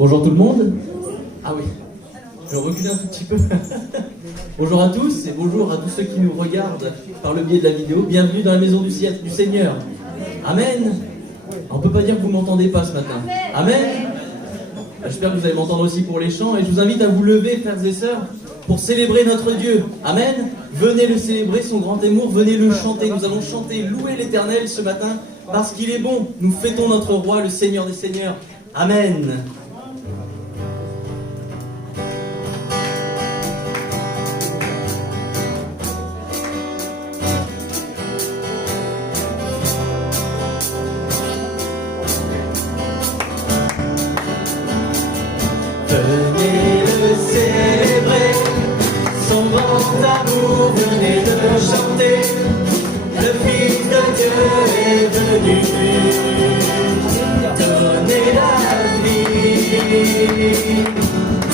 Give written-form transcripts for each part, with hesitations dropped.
Bonjour tout le monde. Ah oui, je vais reculer un tout petit peu. Bonjour à tous et bonjour à tous ceux qui nous regardent par le biais de la vidéo. Bienvenue dans la maison du Seigneur. Amen. On ne peut pas dire que vous ne m'entendez pas ce matin. Amen. J'espère que vous allez m'entendre aussi pour les chants. Et je vous invite à vous lever, frères et sœurs, pour célébrer notre Dieu. Amen. Venez le célébrer, son grand amour. Venez le chanter. Nous allons chanter, louer l'Éternel ce matin parce qu'il est bon. Nous fêtons notre roi, le Seigneur des Seigneurs. Amen. Venez le célébrer, son grand amour, venez le chanter. Le Fils de Dieu est venu donner la vie.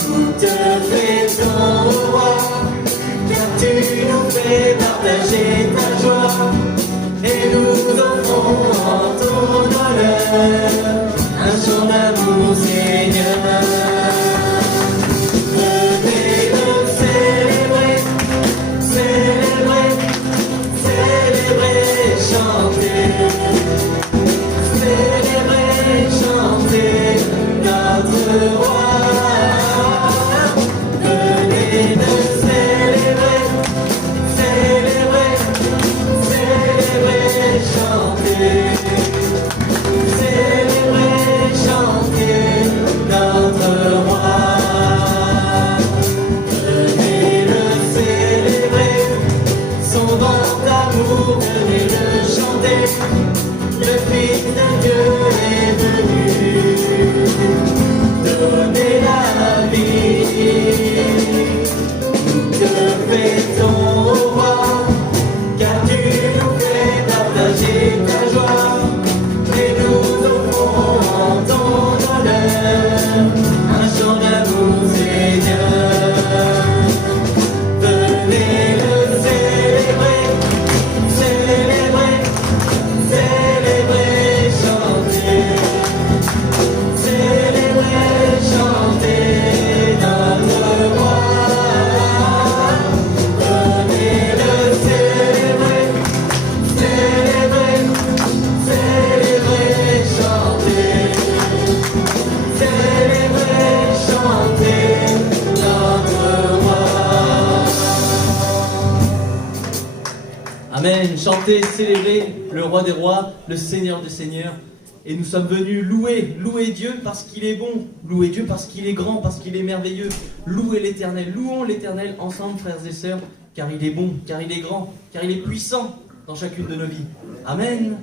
Nous te fêtons, ô roi, car tu nous fais partager ta joie. Et nous offrons en ton honneur un chant d'amour, Seigneur. Amen. Chantez, célébrez le roi des rois, le Seigneur des seigneurs. Et nous sommes venus louer Dieu parce qu'il est bon, louer Dieu parce qu'il est grand, parce qu'il est merveilleux. Louer l'Éternel, louons l'Éternel ensemble, frères et sœurs, car il est bon, car il est grand, car il est puissant dans chacune de nos vies. Amen.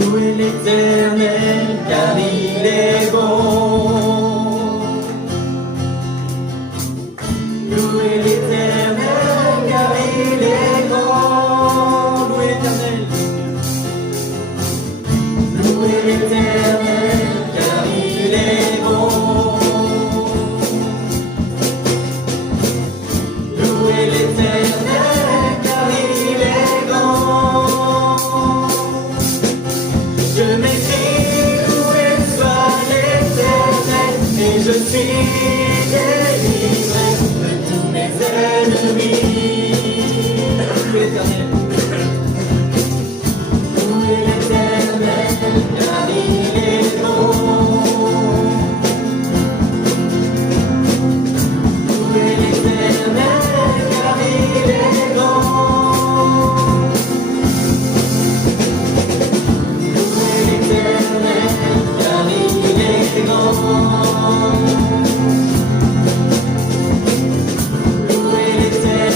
Louez l'Éternel, car il est bon. Louez l'Éternel, car il est grand. Louez l'Éternel. Louez l'Éternel, car il est bon. Louez l'Éternel, car il est grand. Je m'écris, loué soit l'Éternel, et je suis délivré de tous mes ennemis. Louez l'Éternel. Louez l'Éternel, car il est bon. Louez l'Éternel, car il est grand. Louez l'Éternel, car il est grand. Louez l'Éternel.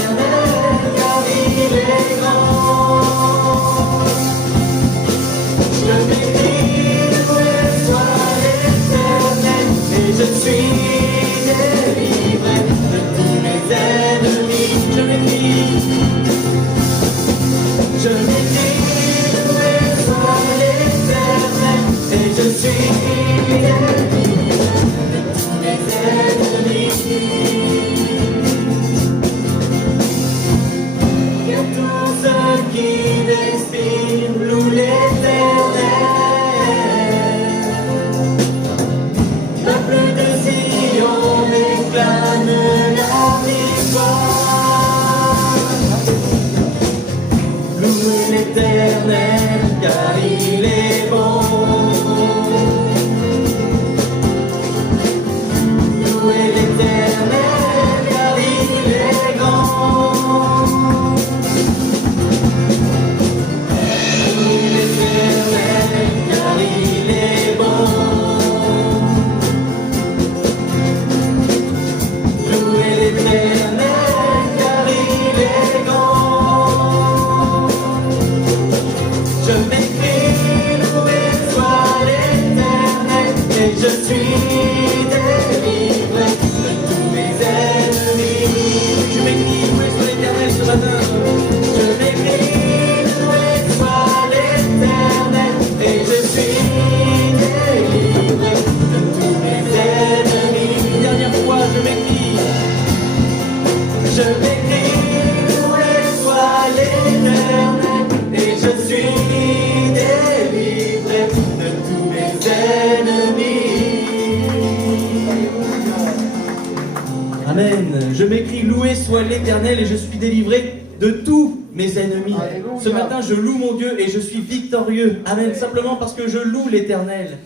m'écris, loué soit l'Éternel et je suis délivré de tous mes ennemis. Alléluia. Ce matin, je loue mon Dieu et je suis victorieux. Amen. Simplement parce que je loue l'Éternel.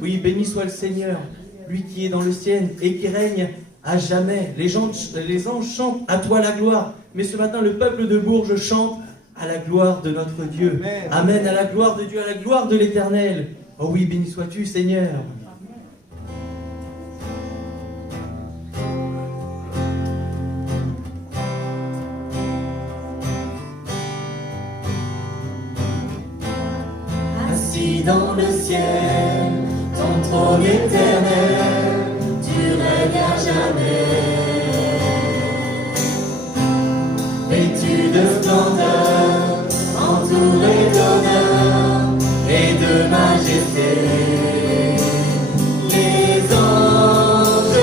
Oui, béni soit le Seigneur, lui qui est dans le ciel et qui règne à jamais. Les anges chantent à toi la gloire. Mais ce matin, le peuple de Bourges chante à la gloire de notre Dieu. Amen. Amen. À la gloire de Dieu, à la gloire de l'Éternel. Oh oui, béni sois-tu, Seigneur. Assis dans le ciel, ton trône éternel, tu règnes à jamais. Vêtu de splendeur, entouré d'honneur et de majesté. Les anges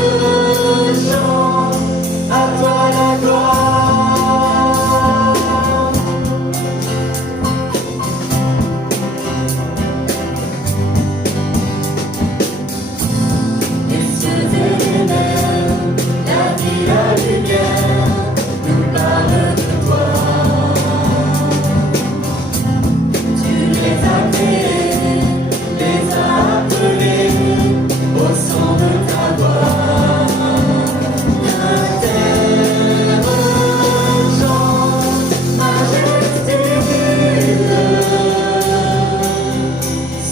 chantent à toi la gloire. La lumière nous parle de toi. Tu les as créés, les as appelés au son de ta voix. La terre chante majestueux,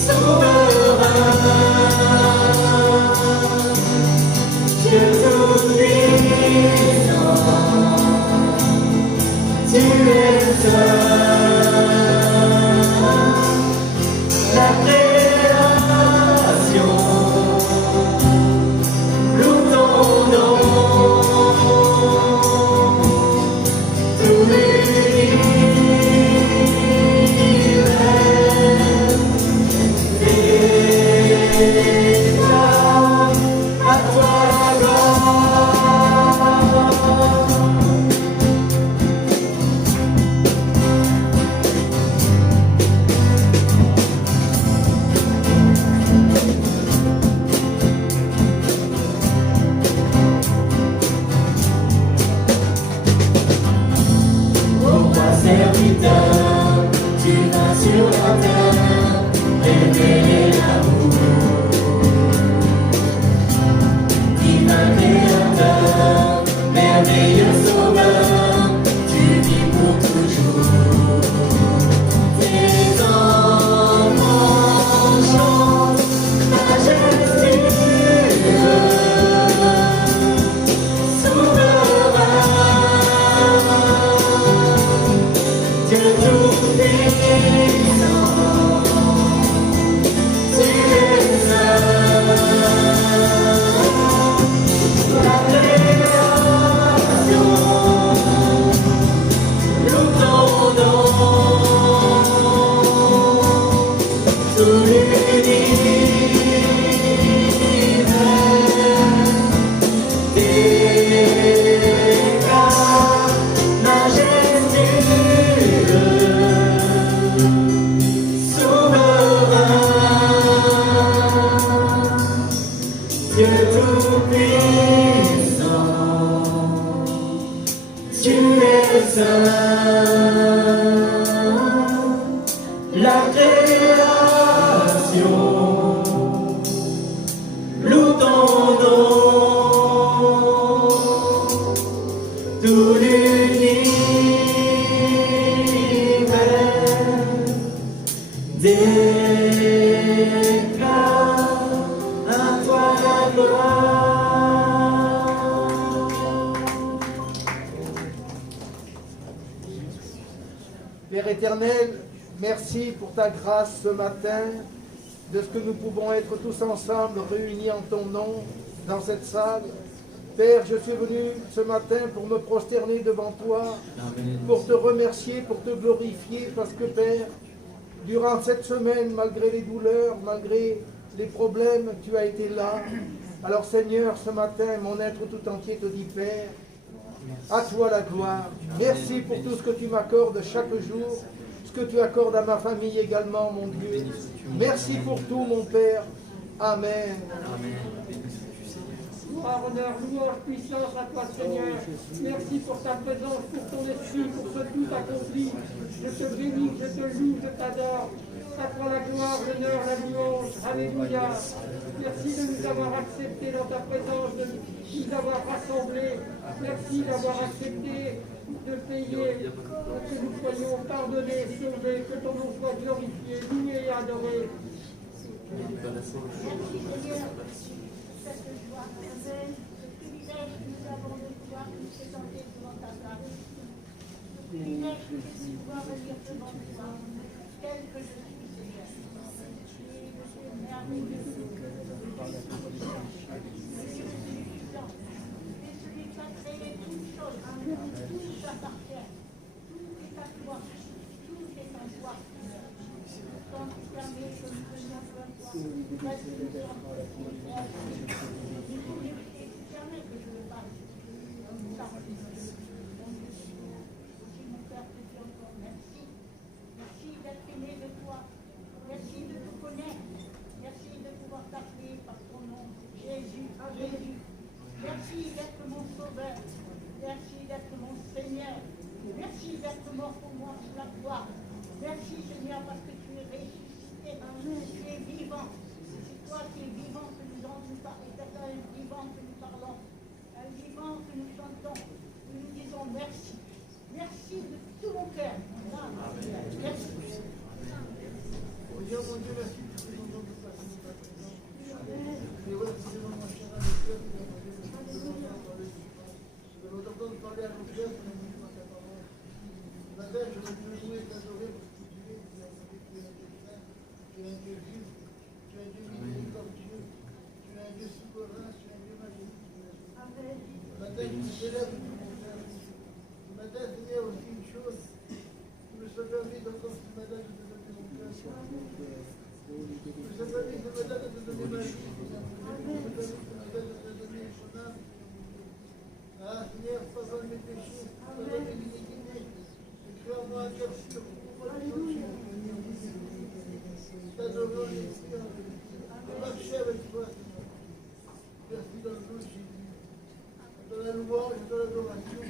souverain, Dieu tout-puissant. Tu es seul, la création loue ton nom, tout l'univers déclare à toi la gloire. Ô roi serviteur, tu vas sur la terre révéler l'amour. Divin créateur, merveilleux sauveur, tu vis pour toujours. Tes enfants chantent majestueux, souverain, Dieu tout-puissant, tu es seul, la création loue ton nom, tout l'univers déclare majestueux, souverain, Dieu tout-puissant, tu es seul, la création loue ton nom, tout l'univers déclare à toi la gloire. Père éternel, merci pour ta grâce ce matin, de ce que nous pouvons être tous ensemble réunis en ton nom dans cette salle. Père, je suis venu ce matin pour me prosterner devant toi, Amen. pour te remercier, pour te glorifier, parce que Père, durant cette semaine, malgré les douleurs, malgré les problèmes, tu as été là. Alors Seigneur, ce matin, mon être tout entier te dit, Père, à toi la gloire. Merci pour tout ce que tu m'accordes chaque jour, ce que tu accordes à ma famille également, mon Dieu. Merci pour tout, mon Père. Amen. Amen. gloire, honneur, louange, puissance à toi, Seigneur. Merci pour ta présence, pour ton esprit, pour ce tout accompli. Je te bénis, je te loue, je t'adore. À toi la gloire, l'honneur, la louange. Alléluia. Merci de nous avoir acceptés dans ta présence, de nous avoir rassemblés. Merci d'avoir accepté de payer pour que nous soyons pardonnés, sauvés, que ton nom soit glorifié, loué et adoré. Merci Seigneur, cette joie, ce privilège que nous avons de pouvoir nous présenter devant ta face. Ce privilège que c'est de pouvoir venir devant toi, tel que je suis, Seigneur. Et je suis merveilleux, je suis puissant, je suis suffisant, je suis celui qui a créé toutes choses, tout t'appartient, tout est à toi, tout est en toi. Quand tu permets que nous venions vers toi, parce que nous sommes et tu permets que je le fasse. Donc ça, aussi mon Père, te dis encore merci. Merci d'être aimé de toi. Merci de te connaître. Merci de pouvoir t'appeler par ton nom. Jésus, Jésus. Merci d'être mon sauveur. Merci d'être mon Seigneur. Merci d'être mort pour moi sur la croix. Merci Seigneur parce que tu es ressuscité, tu es vivant. C'est toi qui es vivant que nous parlons, c'est un vivant que nous parlons, un vivant que nous chantons, que nous disons merci. Merci de tout mon cœur. Merci. Seigneur mon Dieu, merci. Je veux t'entendre parler à nos cœurs. Matin, je veux te louer et t'adorer parce que tu es un Dieu vivant, tu es un Dieu miséricordieux, tu es un Dieu souverain, tu es un Dieu majestueux. Ce matin, je me célèbre tout mon cœur. Ce matin, Seigneur, aussi une chose, tu me sois permis d'entendre ce matin de te donner mon cœur. Tu me sois permis ce matin de te donner ma vie. Tu me sois permis ce matin de te donner son âme. Ah, Seigneur, pardonne mes péchés, pardonne mes iniquités. Crée-moi un cœur sûr, alléluia. T'adorons les Seigneur, de marcher avec toi, Seigneur. Merci dans le nom de Jésus. Dans la louange, dans l'adoration,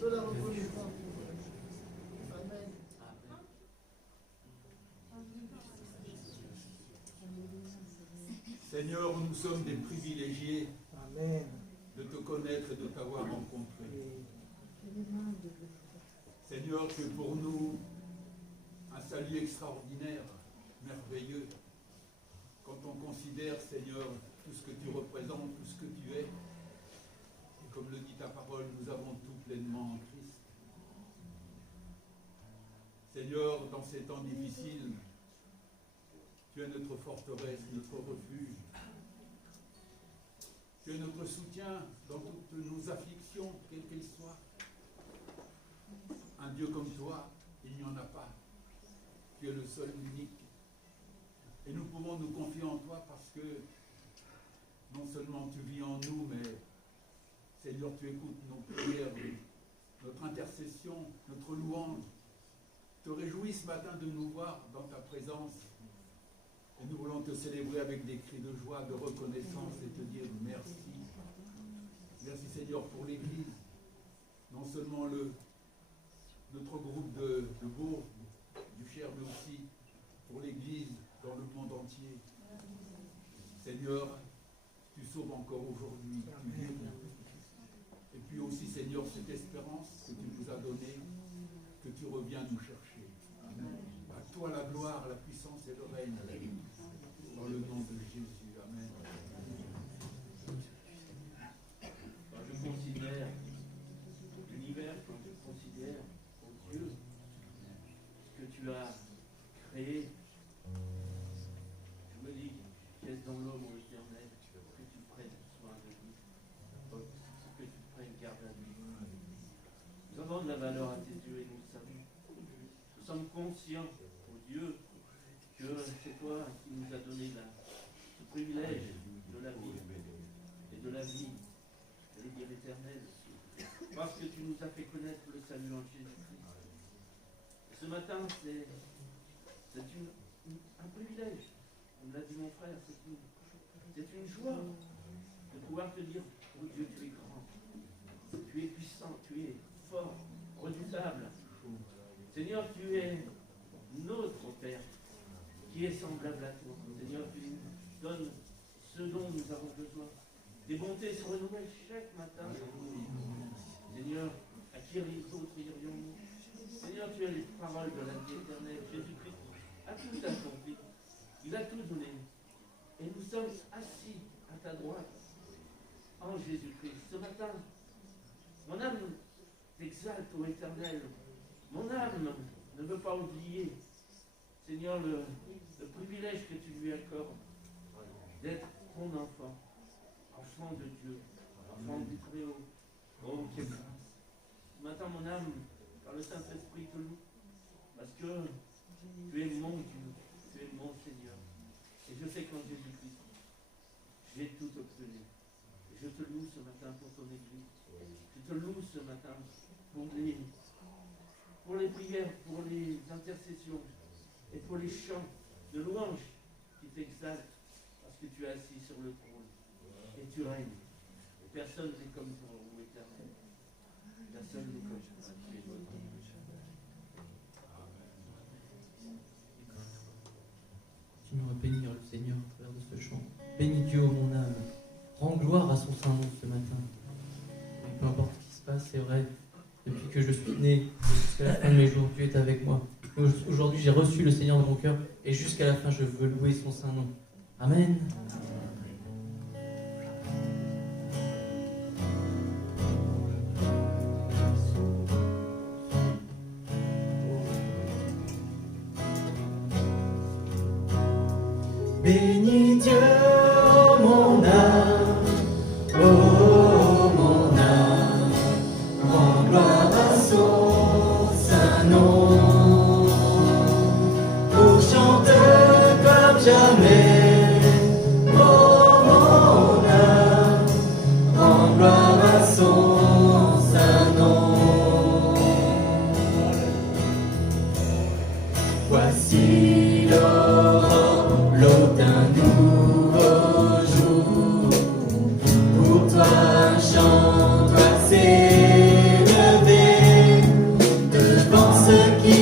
dans la reconnaissance. Amen. Seigneur, nous sommes des privilégiés Amen. de te connaître et de t'avoir rencontré. Seigneur, tu es pour nous un salut extraordinaire, merveilleux. Quand on considère, Seigneur, tout ce que tu représentes, tout ce que tu es, et comme le dit ta parole, nous avons tout pleinement en Christ. Seigneur, dans ces temps difficiles, tu es notre forteresse, notre refuge. Tu es notre soutien dans toutes nos afflictions, quelles qu'elles soient. Un Dieu comme toi, il n'y en a pas. Tu es le seul unique. Et nous pouvons nous confier en toi parce que non seulement tu vis en nous, mais Seigneur, tu écoutes nos prières, notre intercession, notre louange. Te réjouis ce matin de nous voir dans ta présence. Et nous voulons te célébrer avec des cris de joie, de reconnaissance et te dire merci. Merci Seigneur pour l'Église. Non seulement notre groupe de Bourg, du Cher, mais aussi pour l'Église dans le monde entier. Seigneur, tu sauves encore aujourd'hui, tu guéris. Et puis aussi, Seigneur, cette espérance que tu nous as donnée, que tu reviens nous chercher. Amen. À toi la gloire, la puissance et le règne. Dans le nom de Jésus. Amen. Je considère l'univers, quand je considère, oh Dieu, ce que tu as créé, je me dis, qu'est-ce dans l'homme, ô Éternel, que tu prennes soin de lui, que tu prennes garde à lui. Nous avons de la valeur à tes yeux et nous le savons. Nous sommes conscients, ô Dieu, que c'est toi qui nous as donné ce privilège de la vie et de la vie, j'allais dire éternelle, parce que tu nous as fait connaître le salut en Jésus-Christ. Et ce matin, c'est un privilège, comme l'a dit mon frère, c'est une joie de pouvoir te dire Dieu, tu es grand, tu es puissant, tu es fort, redoutable. Seigneur, tu es notre Père, qui est semblable à toi. Seigneur, tu nous donnes ce dont nous avons besoin. Des bontés se renouvellent chaque matin. Seigneur, à qui irions-nous? Seigneur, tu as les paroles de la vie éternelle. Jésus-Christ a tout accompli. Il a tout donné. Et nous sommes assis à ta droite en Jésus-Christ. Ce matin, mon âme t'exalte, ô Éternel. Mon âme ne veut pas oublier, Seigneur, le privilège que tu lui accordes d'être ton enfant, enfant de Dieu, enfant du Très-Haut. Oh, quelle grâce! Ce matin, mon âme, par le Saint-Esprit, te loue, parce que tu es mon Dieu, tu es mon Seigneur. Et je sais qu'en Jésus-Christ, j'ai tout obtenu. Et je te loue ce matin pour ton Église. Je te loue ce matin pour les prières, pour les intercessions et pour les chants de louange qui t'exaltent parce que tu es assis sur le trône et tu règnes. Et personne n'est comme toi, ô Éternel. Personne n'est comme toi. Tu es notre Dieu. Continuons à bénir le Seigneur à travers de ce chant. Bénis Dieu, ô mon âme. Rends gloire à son saint nom ce matin. Et peu importe ce qui se passe, c'est vrai. Depuis que je suis né, jusqu'à la fin de mes jours, Dieu est avec moi. Aujourd'hui, j'ai reçu le Seigneur dans mon cœur et jusqu'à la fin, je veux louer son saint nom. Amen. Bénis Dieu, ô mon âme, ô mon âme, rends gloire à son saint nom. Pour chanter comme jamais, ô mon âme, rends gloire à son saint nom. Voici l'aube d'un nouveau jour. Pour toi un chant doit s'élever devant ceux qui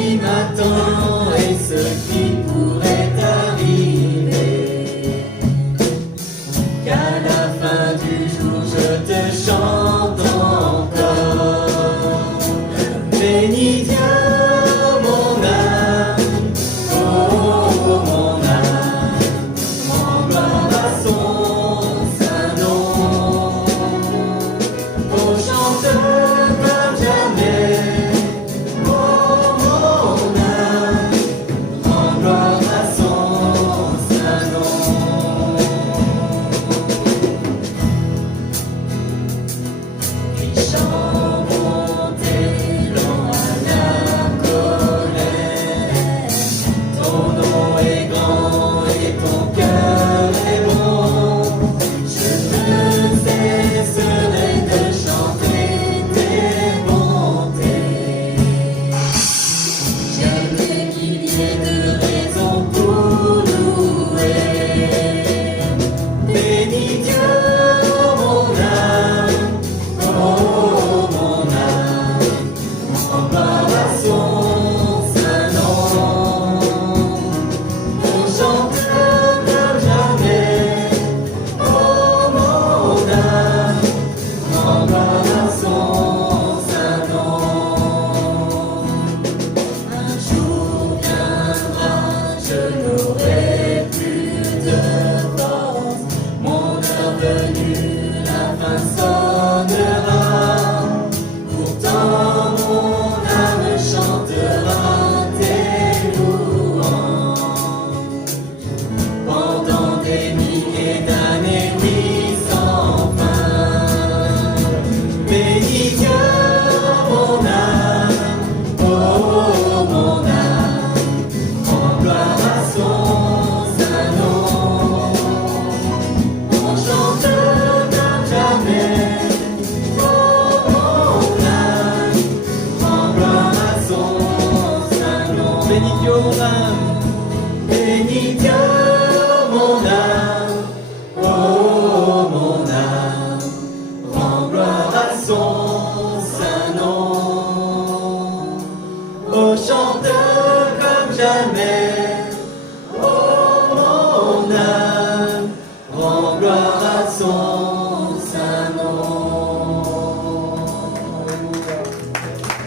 son saint nom.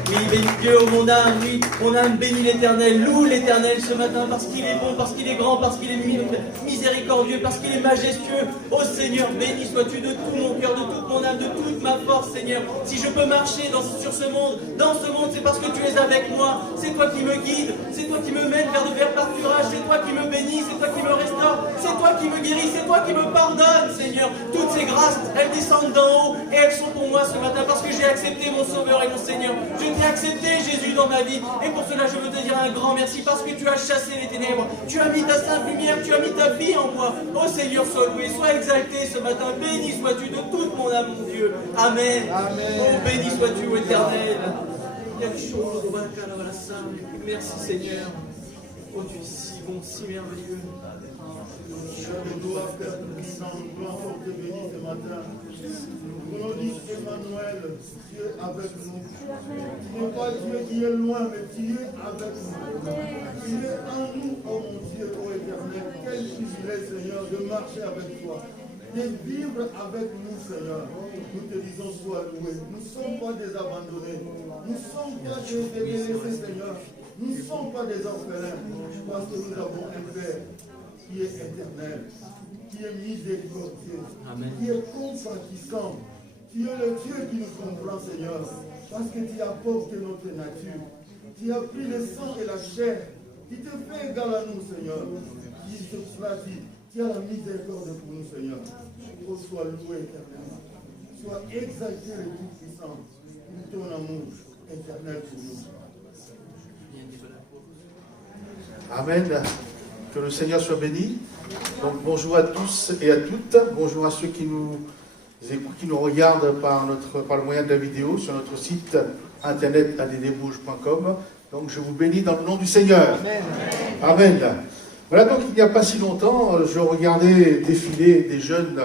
Oui, bénis Dieu, oh mon âme, oui, mon âme bénit l'Éternel, loue l'Éternel ce matin parce qu'il est bon, parce qu'il est grand, parce qu'il est miséricordieux, parce qu'il est majestueux. Oh Seigneur, béni sois-tu de tout mon cœur, de toute mon âme, de toute ma force, Seigneur. Si je peux marcher sur ce monde, dans ce monde, c'est parce que tu es avec moi. C'est toi qui me guides, c'est toi qui me mènes vers de verts pâturages, c'est toi qui me bénis, c'est toi qui me restaure, c'est toi qui me guéris, c'est toi qui me pardonne, Seigneur. Toutes ces grâces, elles descendent d'en haut et elles sont pour moi ce matin parce que j'ai accepté mon Sauveur et mon Seigneur. Je t'ai accepté, Jésus, dans ma vie. Et pour cela, je veux te dire un grand merci parce que tu as chassé les ténèbres. Tu as mis ta sainte lumière, tu as mis ta vie en moi. Oh Seigneur, sois loué, sois exalté ce matin. Béni sois-tu de toute mon âme, mon Dieu. Amen. Amen. Oh, béni sois-tu, ô Éternel. Merci Seigneur. Oh, tu es si bon, si merveilleux. Gloire, Père Tout-Puissant, nous voulons encore te bénir ce matin. Nous voulons dire Emmanuel, Dieu avec nous. Tu n'es pas Dieu qui est loin, mais Dieu avec nous. Tu es en nous, oh mon Dieu, oh Éternel. Quel privilège, Seigneur, de marcher avec toi, de vivre avec nous, Seigneur. Nous te disons, sois loué. Nous ne sommes pas des abandonnés. Nous ne sommes pas des délaissés, Seigneur. Nous ne sommes pas des orphelins, parce que nous avons un Père qui est éternel, qui est miséricordieux, qui est compatissant. Tu es le Dieu qui nous comprend, Seigneur, parce que tu apportes notre nature. Tu as pris le sang et la chair, qui te fait égal à nous, Seigneur. Qui se flatte, tu as la miséricorde pour nous, Seigneur. Oh, sois loué éternellement. Sois exalté le Tout-Puissant pour ton amour éternel pour nous. Amen. Que le Seigneur soit béni. Donc bonjour à tous et à toutes. Bonjour à ceux qui nous écoutent, qui nous regardent par le moyen de la vidéo sur notre site internet addbouge.com. Donc je vous bénis dans le nom du Seigneur. Amen. Amen. Voilà, donc il n'y a pas si longtemps, je regardais défiler des jeunes,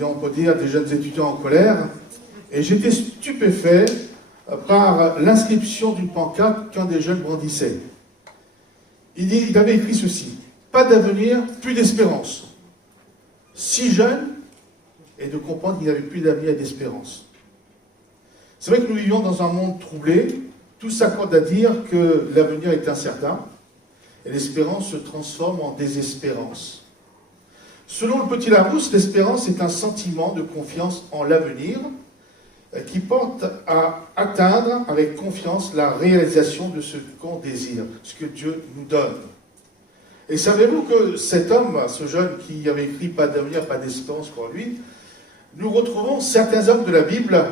on peut dire des jeunes étudiants en colère, et j'étais stupéfait par l'inscription d'une pancarte qu'un des jeunes brandissait. Il avait écrit ceci: pas d'avenir, plus d'espérance. Si jeune, et de comprendre qu'il n'y avait plus d'avenir et d'espérance. C'est vrai que nous vivions dans un monde troublé, tous s'accordent à dire que l'avenir est incertain, et l'espérance se transforme en désespérance. Selon le petit Larousse, l'espérance est un sentiment de confiance en l'avenir qui porte à atteindre avec confiance la réalisation de ce qu'on désire, ce que Dieu nous donne. Et savez-vous que cet homme, ce jeune qui avait écrit « pas d'avenir, pas d'espérance » pour lui, nous retrouvons certains hommes de la Bible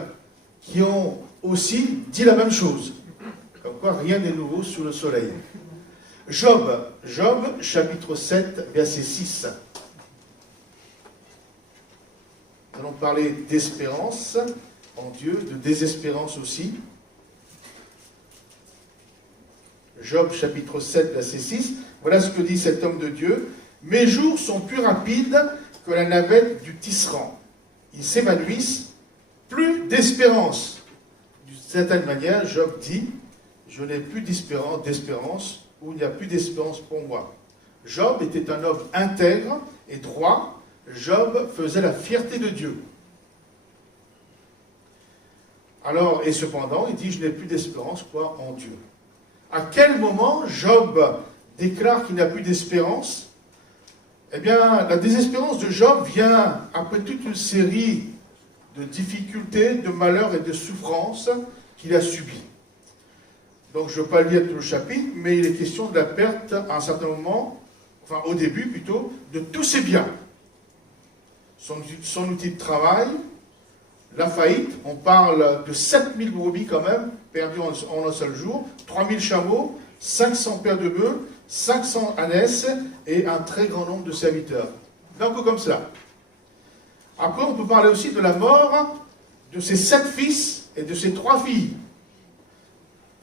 qui ont aussi dit la même chose. Comme quoi, rien n'est nouveau sous le soleil. Job, chapitre 7, verset 6. Nous allons parler d'espérance en Dieu, de désespérance aussi. Job, chapitre 7, verset 6. Voilà ce que dit cet homme de Dieu. « Mes jours sont plus rapides que la navette du tisserand. Ils s'évanouissent, plus d'espérance. » D'une certaine manière, Job dit « Je n'ai plus d'espérance, ou il n'y a plus d'espérance pour moi. » Job était un homme intègre et droit. Job faisait la fierté de Dieu. Alors, et cependant, il dit « Je n'ai plus d'espérance, quoi, en Dieu. » À quel moment Job déclare qu'il n'a plus d'espérance? Eh bien, la désespérance de Job vient après toute une série de difficultés, de malheurs et de souffrances qu'il a subies. Donc, je ne vais pas lire tout le chapitre, mais il est question de la perte, à un certain moment, enfin au début plutôt, de tous ses biens. Son outil de travail, la faillite, on parle de 7000 brebis quand même, perdues en un seul jour, 3000 chameaux, 500 paires de bœufs, 500 ânesses et un très grand nombre de serviteurs. Donc comme cela. Après, on peut parler aussi de la mort de ses 7 fils et de ses 3 filles.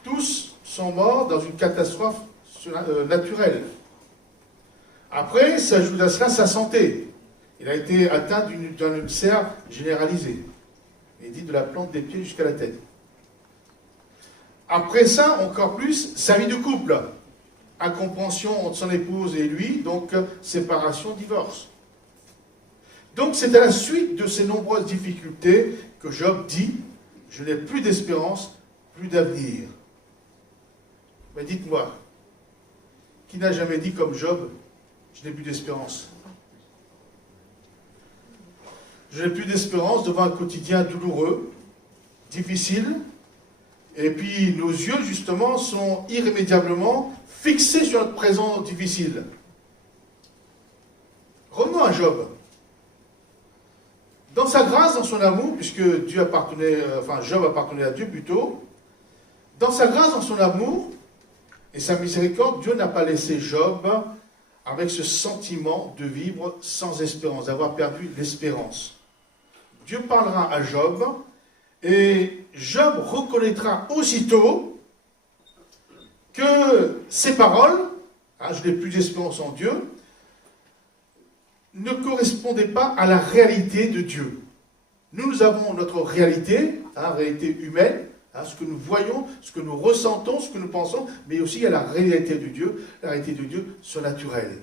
Tous sont morts dans une catastrophe naturelle. Après, s'ajoute à cela sa santé. Il a été atteint d'un ulcère généralisé. Il dit de la plante des pieds jusqu'à la tête. Après ça, encore plus, sa vie de couple. Incompréhension entre son épouse et lui, donc séparation, divorce. Donc c'est à la suite de ces nombreuses difficultés que Job dit « Je n'ai plus d'espérance, plus d'avenir ». Mais dites-moi, qui n'a jamais dit comme Job « Je n'ai plus d'espérance ». Je n'ai plus d'espérance devant un quotidien douloureux, difficile, et puis nos yeux, justement, sont irrémédiablement fixés sur notre présent difficile. Revenons à Job. Dans sa grâce, dans son amour, puisque Job appartenait à Dieu plutôt, dans sa grâce, dans son amour et sa miséricorde, Dieu n'a pas laissé Job avec ce sentiment de vivre sans espérance, d'avoir perdu l'espérance. Dieu parlera à Job et Job reconnaîtra aussitôt que ces paroles, je n'ai plus d'espérance en Dieu, ne correspondaient pas à la réalité de Dieu. Nous avons notre réalité, réalité humaine, ce que nous voyons, ce que nous ressentons, ce que nous pensons, mais aussi il y a la réalité de Dieu, la réalité de Dieu surnaturelle.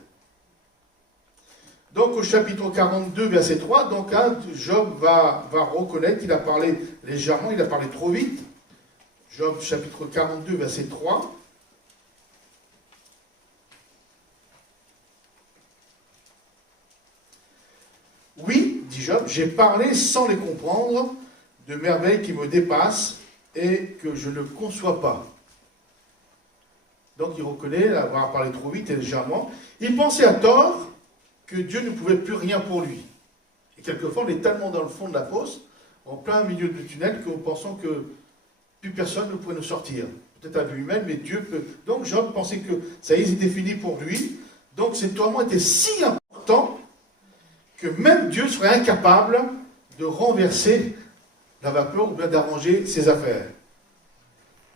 Donc au chapitre 42, verset 3, donc, Job va reconnaître, il a parlé légèrement, il a parlé trop vite. Job chapitre 42, verset 3. Oui, dit Job, j'ai parlé sans les comprendre, de merveilles qui me dépassent et que je ne conçois pas. Donc il reconnaît avoir parlé trop vite et légèrement. Il pensait à tort que Dieu ne pouvait plus rien pour lui. Et quelquefois, on est tellement dans le fond de la fosse, en plein milieu du tunnel, que nous pensons que plus personne ne pourrait nous sortir. Peut-être à vue humaine, mais Dieu peut. Donc Job pensait que ça y est, c'était fini pour lui. Donc ces tourments étaient si importants que même Dieu serait incapable de renverser la vapeur ou bien d'arranger ses affaires.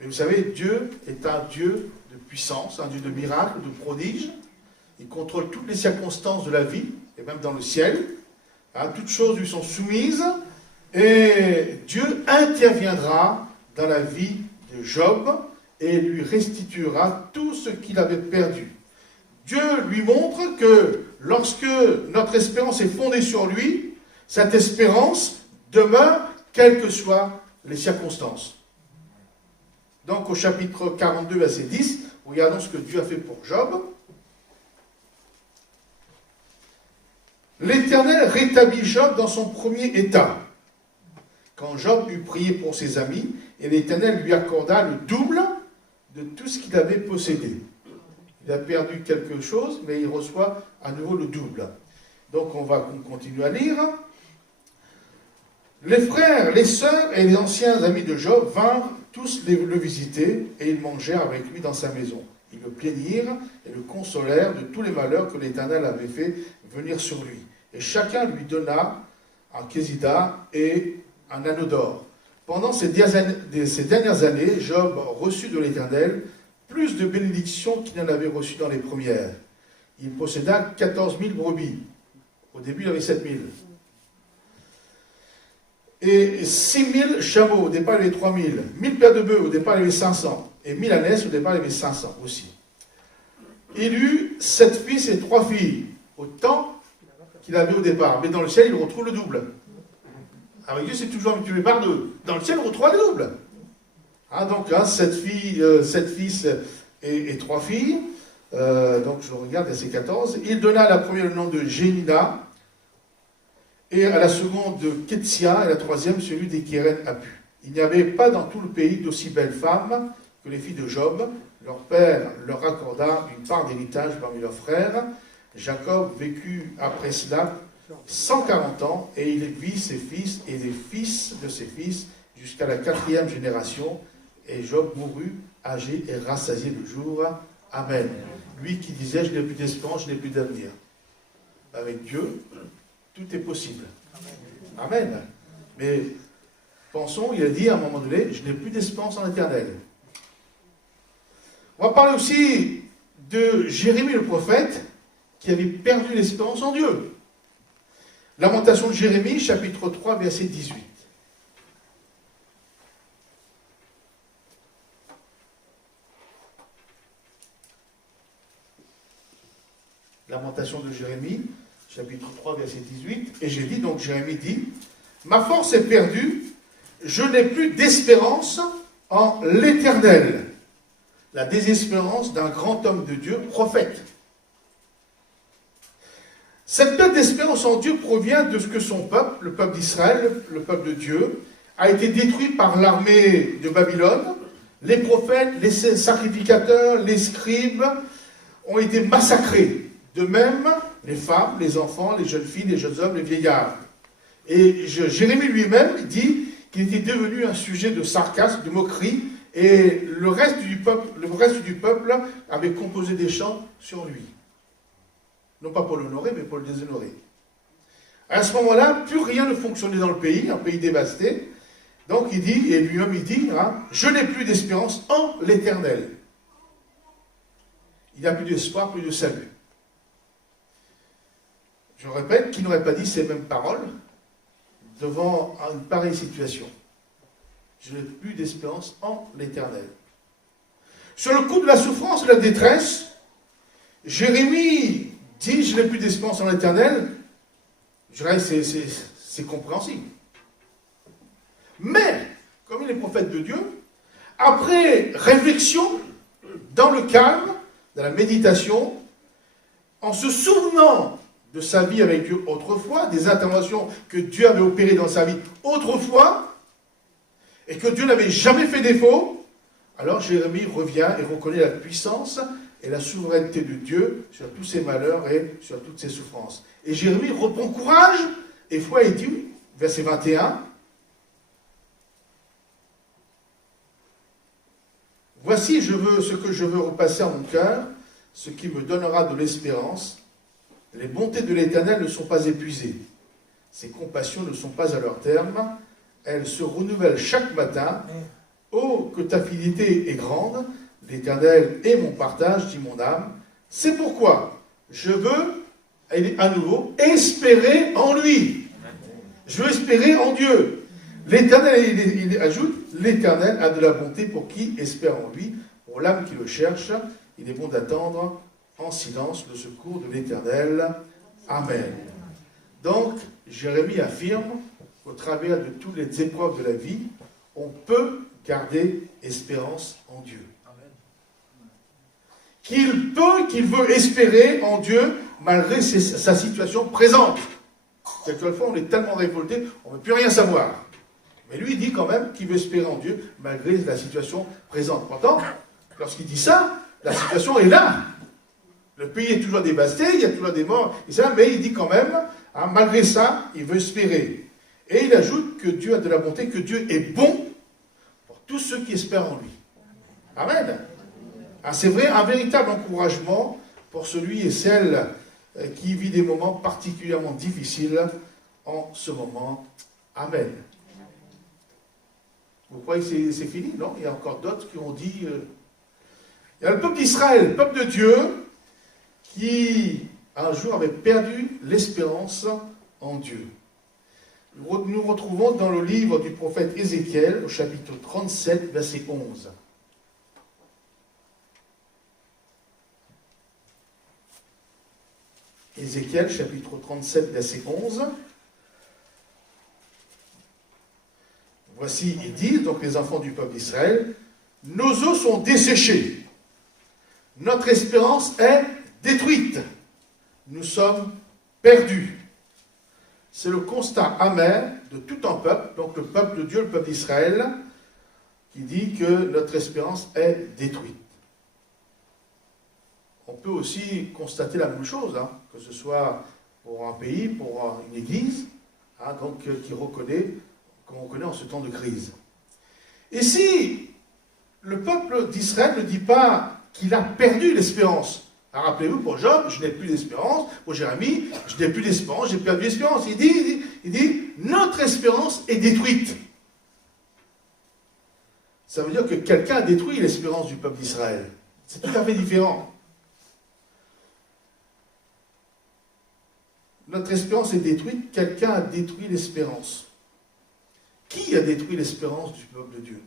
Mais vous savez, Dieu est un Dieu de puissance, un Dieu de miracles, de prodiges. Il contrôle toutes les circonstances de la vie, et même dans le ciel. Toutes choses lui sont soumises, et Dieu interviendra dans la vie de Job et lui restituera tout ce qu'il avait perdu. Dieu lui montre que lorsque notre espérance est fondée sur lui, cette espérance demeure quelles que soient les circonstances. Donc au chapitre 42, verset 10, regardons ce que Dieu a fait pour Job. L'Éternel rétablit Job dans son premier état. Quand Job eut prié pour ses amis, et l'Éternel lui accorda le double de tout ce qu'il avait possédé. Il a perdu quelque chose, mais il reçoit à nouveau le double. Donc on va continuer à lire. Les frères, les sœurs et les anciens amis de Job vinrent tous le visiter, et ils mangèrent avec lui dans sa maison. Ils le plaignirent et le consolèrent de tous les malheurs que l'Éternel avait fait venir sur lui. Et chacun lui donna un kézida et un anneau d'or. Pendant ces dernières années, Job reçut de l'Éternel plus de bénédictions qu'il n'en avait reçu dans les premières. Il posséda 14 000 brebis. Au début, il avait 7 000. Et 6 000 chameaux. Au départ, il avait 3 000. 1000 paires de bœufs. Au départ, il avait 500. Et 1000 ânesses. Au départ, il avait 500 aussi. Il eut 7 fils et 3 filles. Autant qu'il avait au départ. Mais dans le ciel, il retrouve le double. Avec Dieu, c'est toujours multiplié par 2. Dans le ciel, il retrouve le double. Donc, 7 fils et 3 filles. Donc, je regarde, verset 14. Il donna à la première le nom de Génina, et à la seconde de Ketsia, et à la troisième celui des Kéren Apu. Il n'y avait pas dans tout le pays d'aussi belles femmes que les filles de Job. Leur père leur accorda une part d'héritage parmi leurs frères. Jacob vécut après cela 140 ans, et il vit ses fils et les fils de ses fils jusqu'à la 4e génération. Et Job mourut âgé et rassasié de jour. Amen. Lui qui disait, je n'ai plus d'espérance, je n'ai plus d'avenir. Avec Dieu, tout est possible. Amen. Mais pensons, il a dit à un moment donné, je n'ai plus d'espérance en l'Éternel. On va parler aussi de Jérémie le prophète, qui avait perdu l'espérance en Dieu. Lamentation de Jérémie, chapitre 3, verset 18. Lamentation de Jérémie, chapitre 3, verset 18, et j'ai dit, donc Jérémie dit, « Ma force est perdue, je n'ai plus d'espérance en l'Éternel. » La désespérance d'un grand homme de Dieu, prophète. Cette perte d'espérance en Dieu provient de ce que son peuple, le peuple d'Israël, le peuple de Dieu, a été détruit par l'armée de Babylone. Les prophètes, les sacrificateurs, les scribes ont été massacrés. De même, les femmes, les enfants, les jeunes filles, les jeunes hommes, les vieillards. Et Jérémie lui-même dit qu'il était devenu un sujet de sarcasme, de moquerie, et le reste du peuple avait composé des chants sur lui. Non pas pour l'honorer, mais pour le déshonorer. À ce moment-là, plus rien ne fonctionnait dans le pays, un pays dévasté. Donc il dit, et lui-même il dit, je n'ai plus d'espérance en l'Éternel. Il n'y a plus d'espoir, plus de salut. Je répète, qui n'aurait pas dit ces mêmes paroles devant une pareille situation? Je n'ai plus d'espérance en l'Éternel. Sur le coup de la souffrance et de la détresse, Jérémie dit, je n'ai plus d'espérance en l'Éternel. Je dirais, c'est compréhensible. Mais, comme il est prophète de Dieu, après réflexion, dans le calme, dans la méditation, en se souvenant de sa vie avec Dieu autrefois, des interventions que Dieu avait opérées dans sa vie autrefois, et que Dieu n'avait jamais fait défaut, alors Jérémie revient et reconnaît la puissance et la souveraineté de Dieu sur tous ses malheurs et sur toutes ses souffrances. Et Jérémie reprend courage, et foi et dit, verset 21, « Voici ce que je veux repasser en mon cœur, ce qui me donnera de l'espérance. Les bontés de l'Éternel ne sont pas épuisées. Ses compassions ne sont pas à leur terme. Elles se renouvellent chaque matin. Oh, que ta fidélité est grande. L'Éternel est mon partage, dit mon âme. C'est pourquoi je veux, à nouveau, espérer en lui. Je veux espérer en Dieu. L'Éternel, il ajoute, l'Éternel a de la bonté pour qui espère en lui. Pour l'âme qui le cherche, il est bon d'attendre en silence le secours de l'Éternel. Amen. Donc, Jérémie affirme qu'au travers de toutes les épreuves de la vie, on peut garder espérance en Dieu. Qu'il veut espérer en Dieu malgré sa situation présente. Quelquefois, on est tellement révolté, on ne veut plus rien savoir. Mais lui, il dit quand même qu'il veut espérer en Dieu malgré la situation présente. Pourtant, lorsqu'il dit ça, la situation est là. Le pays est toujours dévasté, il y a toujours des morts, mais il dit quand même, malgré ça, il veut espérer. Et il ajoute que Dieu a de la bonté, que Dieu est bon pour tous ceux qui espèrent en lui. Amen. C'est vrai, un véritable encouragement pour celui et celle qui vit des moments particulièrement difficiles en ce moment. Amen. Vous croyez que c'est fini? Non, il y a encore d'autres qui ont dit... Il y a le peuple d'Israël, le peuple de Dieu, qui un jour avait perdu l'espérance en Dieu. Nous retrouvons dans le livre du prophète Ézéchiel, au chapitre 37, verset 11. Ézéchiel, chapitre 37, verset 11. Voici, ils disent, donc les enfants du peuple d'Israël, « Nos eaux sont desséchées, notre espérance est détruite, nous sommes perdus. » C'est le constat amer de tout un peuple, donc le peuple de Dieu, le peuple d'Israël, qui dit que notre espérance est détruite. On peut aussi constater la même chose, que ce soit pour un pays, pour une église, donc qui reconnaît, comme on connaît en ce temps de crise. Et si le peuple d'Israël ne dit pas qu'il a perdu l'espérance, rappelez-vous, pour Job, je n'ai plus d'espérance, pour Jérémie, je n'ai plus d'espérance, j'ai perdu l'espérance. Il dit, notre espérance est détruite. Ça veut dire que quelqu'un a détruit l'espérance du peuple d'Israël. C'est tout à fait différent. Notre espérance est détruite, quelqu'un a détruit l'espérance. Qui a détruit l'espérance du peuple de Dieu?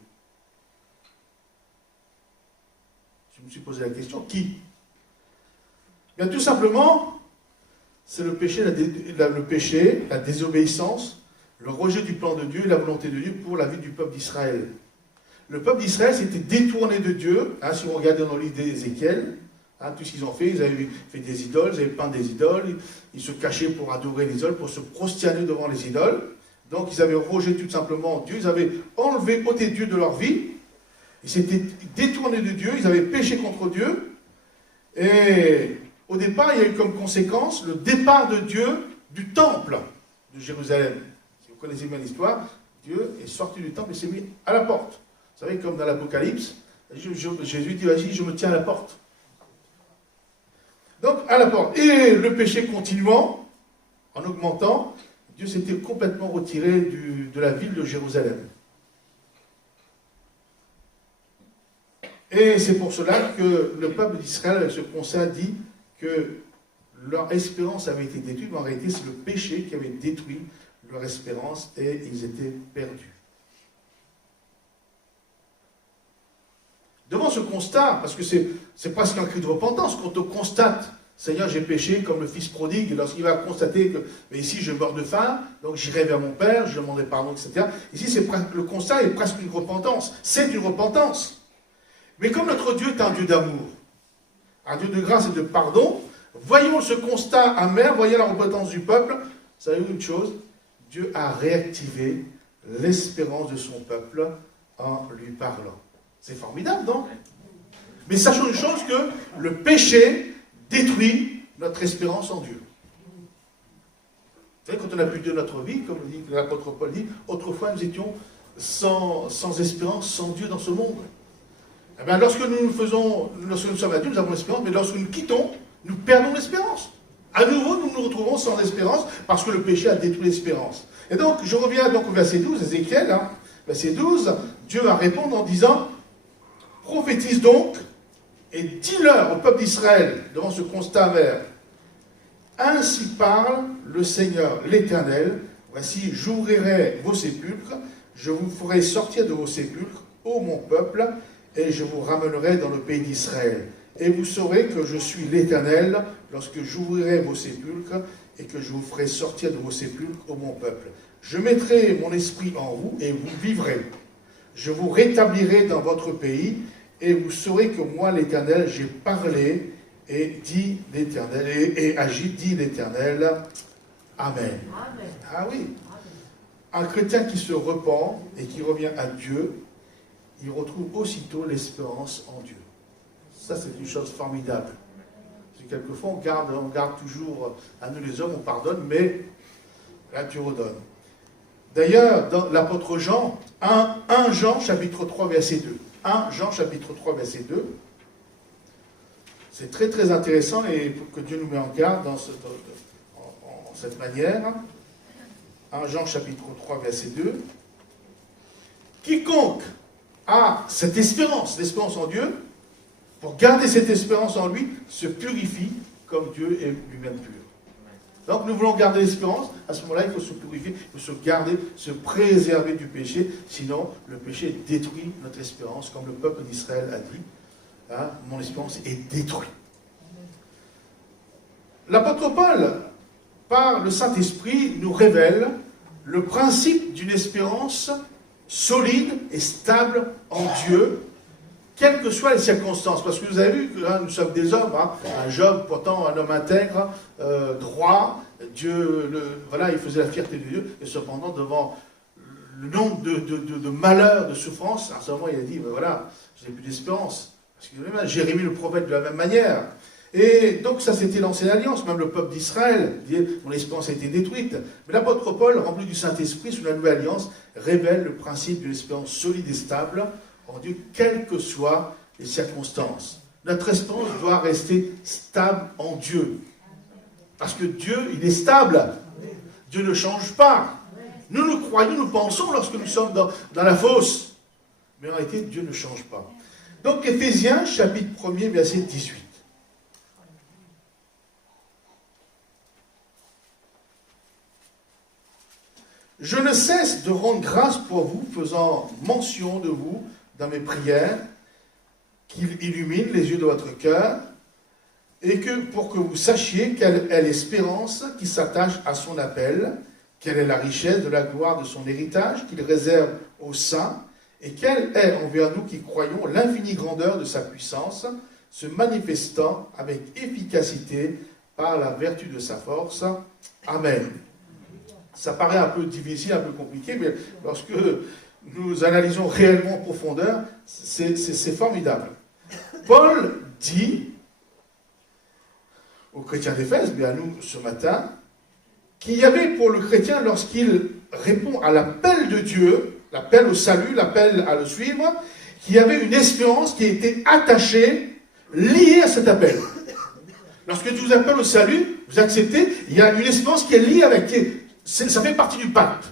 Je me suis posé la question, qui? Bien tout simplement, c'est le péché, la désobéissance, le rejet du plan de Dieu et la volonté de Dieu pour la vie du peuple d'Israël. Le peuple d'Israël s'était détourné de Dieu, si vous regardez dans le livre d'Ézéchiel, tout ce qu'ils ont fait, ils avaient fait des idoles, ils avaient peint des idoles, ils se cachaient pour adorer les idoles, pour se prosterner devant les idoles. Donc ils avaient rejeté tout simplement Dieu, ils avaient ôté Dieu de leur vie, ils s'étaient détournés de Dieu, ils avaient péché contre Dieu, et au départ, il y a eu comme conséquence le départ de Dieu du temple de Jérusalem. Si vous connaissez bien l'histoire, Dieu est sorti du temple et s'est mis à la porte. Vous savez, comme dans l'Apocalypse, Jésus dit, vas-y, je me tiens à la porte. Donc, à la porte. Et le péché continuant, en augmentant, Dieu s'était complètement retiré de la ville de Jérusalem. Et c'est pour cela que le peuple d'Israël, avec ce constat, dit que leur espérance avait été détruite, mais en réalité, c'est le péché qui avait détruit leur espérance et ils étaient perdus. Devant ce constat, parce que c'est presque un cri de repentance, quand on constate, Seigneur, j'ai péché comme le fils prodigue, lorsqu'il va constater que, mais ici, je meurs de faim, donc j'irai vers mon père, je demanderai pardon, etc. Ici, le constat est presque une repentance. C'est une repentance. Mais comme notre Dieu est un Dieu d'amour, un Dieu de grâce et de pardon, voyons ce constat amer, voyons la repentance du peuple. Savez-vous une chose? Dieu a réactivé l'espérance de son peuple en lui parlant. C'est formidable, non? Mais sachons une chose, que le péché détruit notre espérance en Dieu. Vous savez, quand on n'a plus Dieu dans notre vie, comme dit l'apôtre Paul dit, autrefois nous étions sans espérance, sans Dieu dans ce monde. Eh bien, lorsque nous sommes à Dieu, nous avons l'espérance, mais lorsque nous quittons, nous perdons l'espérance. À nouveau, nous nous retrouvons sans espérance, parce que le péché a détruit l'espérance. Et donc, je reviens donc au verset 12, Ézéchiel, verset 12, Dieu va répondre en disant, prophétise donc, et dis-leur au peuple d'Israël, devant ce constat amer, ainsi parle le Seigneur l'Éternel, voici, j'ouvrirai vos sépulcres, je vous ferai sortir de vos sépulcres, ô mon peuple, et je vous ramènerai dans le pays d'Israël. Et vous saurez que je suis l'Éternel, lorsque j'ouvrirai vos sépulcres, et que je vous ferai sortir de vos sépulcres, ô mon peuple. Je mettrai mon esprit en vous, et vous vivrez. Je vous rétablirai dans votre pays, et vous saurez que moi, l'Éternel, j'ai parlé, et dit l'Éternel, et agi, dit l'Éternel. Amen. Amen. Ah oui. Un chrétien qui se repent, et qui revient à Dieu, il retrouve aussitôt l'espérance en Dieu. Ça, c'est une chose formidable. Parce que quelquefois, on garde toujours, à nous les hommes, on pardonne, mais là, Dieu redonne. D'ailleurs, dans l'apôtre Jean, 1 Jean, chapitre 3, verset 2. 1 Jean, chapitre 3, verset 2. C'est très, très intéressant, et que Dieu nous met en garde en cette manière. 1 Jean, chapitre 3, verset 2. Quiconque a cette espérance, l'espérance en Dieu, pour garder cette espérance en lui, se purifie comme Dieu est lui-même pur. Donc nous voulons garder l'espérance, à ce moment-là il faut se purifier, il faut se garder, se préserver du péché, sinon le péché détruit notre espérance, comme le peuple d'Israël a dit, mon espérance est détruite. L'apôtre Paul, par le Saint-Esprit, nous révèle le principe d'une espérance solide et stable en Dieu, quelles que soient les circonstances. Parce que vous avez vu que nous sommes des hommes, un Job, pourtant un homme intègre, droit, Dieu, voilà, il faisait la fierté de Dieu, et cependant, devant le nombre de malheurs, de souffrances, à ce moment, il a dit, ben voilà, je n'ai plus d'espérance. Parce que même Jérémie le prophète de la même manière. Et donc ça c'était l'ancienne alliance, même le peuple d'Israël, mon espérance a été détruite. Mais l'apôtre Paul, rempli du Saint-Esprit sous la nouvelle alliance, révèle le principe d'une espérance solide et stable en Dieu, quelles que soient les circonstances. Notre espérance doit rester stable en Dieu. Parce que Dieu, il est stable. Dieu ne change pas. Nous nous croyons, nous pensons lorsque nous sommes dans la fosse. Mais en réalité, Dieu ne change pas. Donc Éphésiens, chapitre 1er, verset 18. Je ne cesse de rendre grâce pour vous, faisant mention de vous dans mes prières, qu'il illumine les yeux de votre cœur, et que pour que vous sachiez quelle est l'espérance qui s'attache à son appel, quelle est la richesse de la gloire de son héritage qu'il réserve aux saints, et quelle est envers nous qui croyons l'infinie grandeur de sa puissance, se manifestant avec efficacité par la vertu de sa force. Amen. Ça paraît un peu difficile, un peu compliqué, mais lorsque nous analysons réellement en profondeur, c'est formidable. Paul dit aux chrétiens d'Éphèse, mais à nous ce matin, qu'il y avait pour le chrétien, lorsqu'il répond à l'appel de Dieu, l'appel au salut, l'appel à le suivre, qu'il y avait une espérance qui était attachée, liée à cet appel. Lorsque Dieu vous appelle au salut, vous acceptez, il y a une espérance qui est liée avec, ça fait partie du pacte.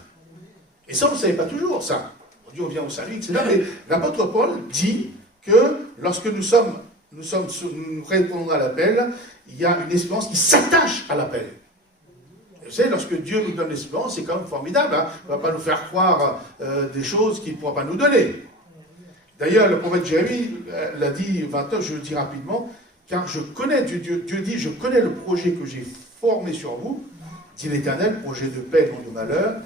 Et ça, on ne savait pas toujours, ça. On dit on vient au salut, etc. Mais l'apôtre Paul dit que lorsque nous répondons à l'appel, il y a une espérance qui s'attache à l'appel. Vous savez, lorsque Dieu nous donne l'espérance, c'est quand même formidable. Hein. Il ne va pas nous faire croire des choses qu'il ne pourra pas nous donner. D'ailleurs, le prophète Jérémie l'a dit 20 ans, je le dis rapidement, car je connais, Dieu dit, je connais le projet que j'ai formé sur vous, dit l'Éternel, projet de paix et non de malheur,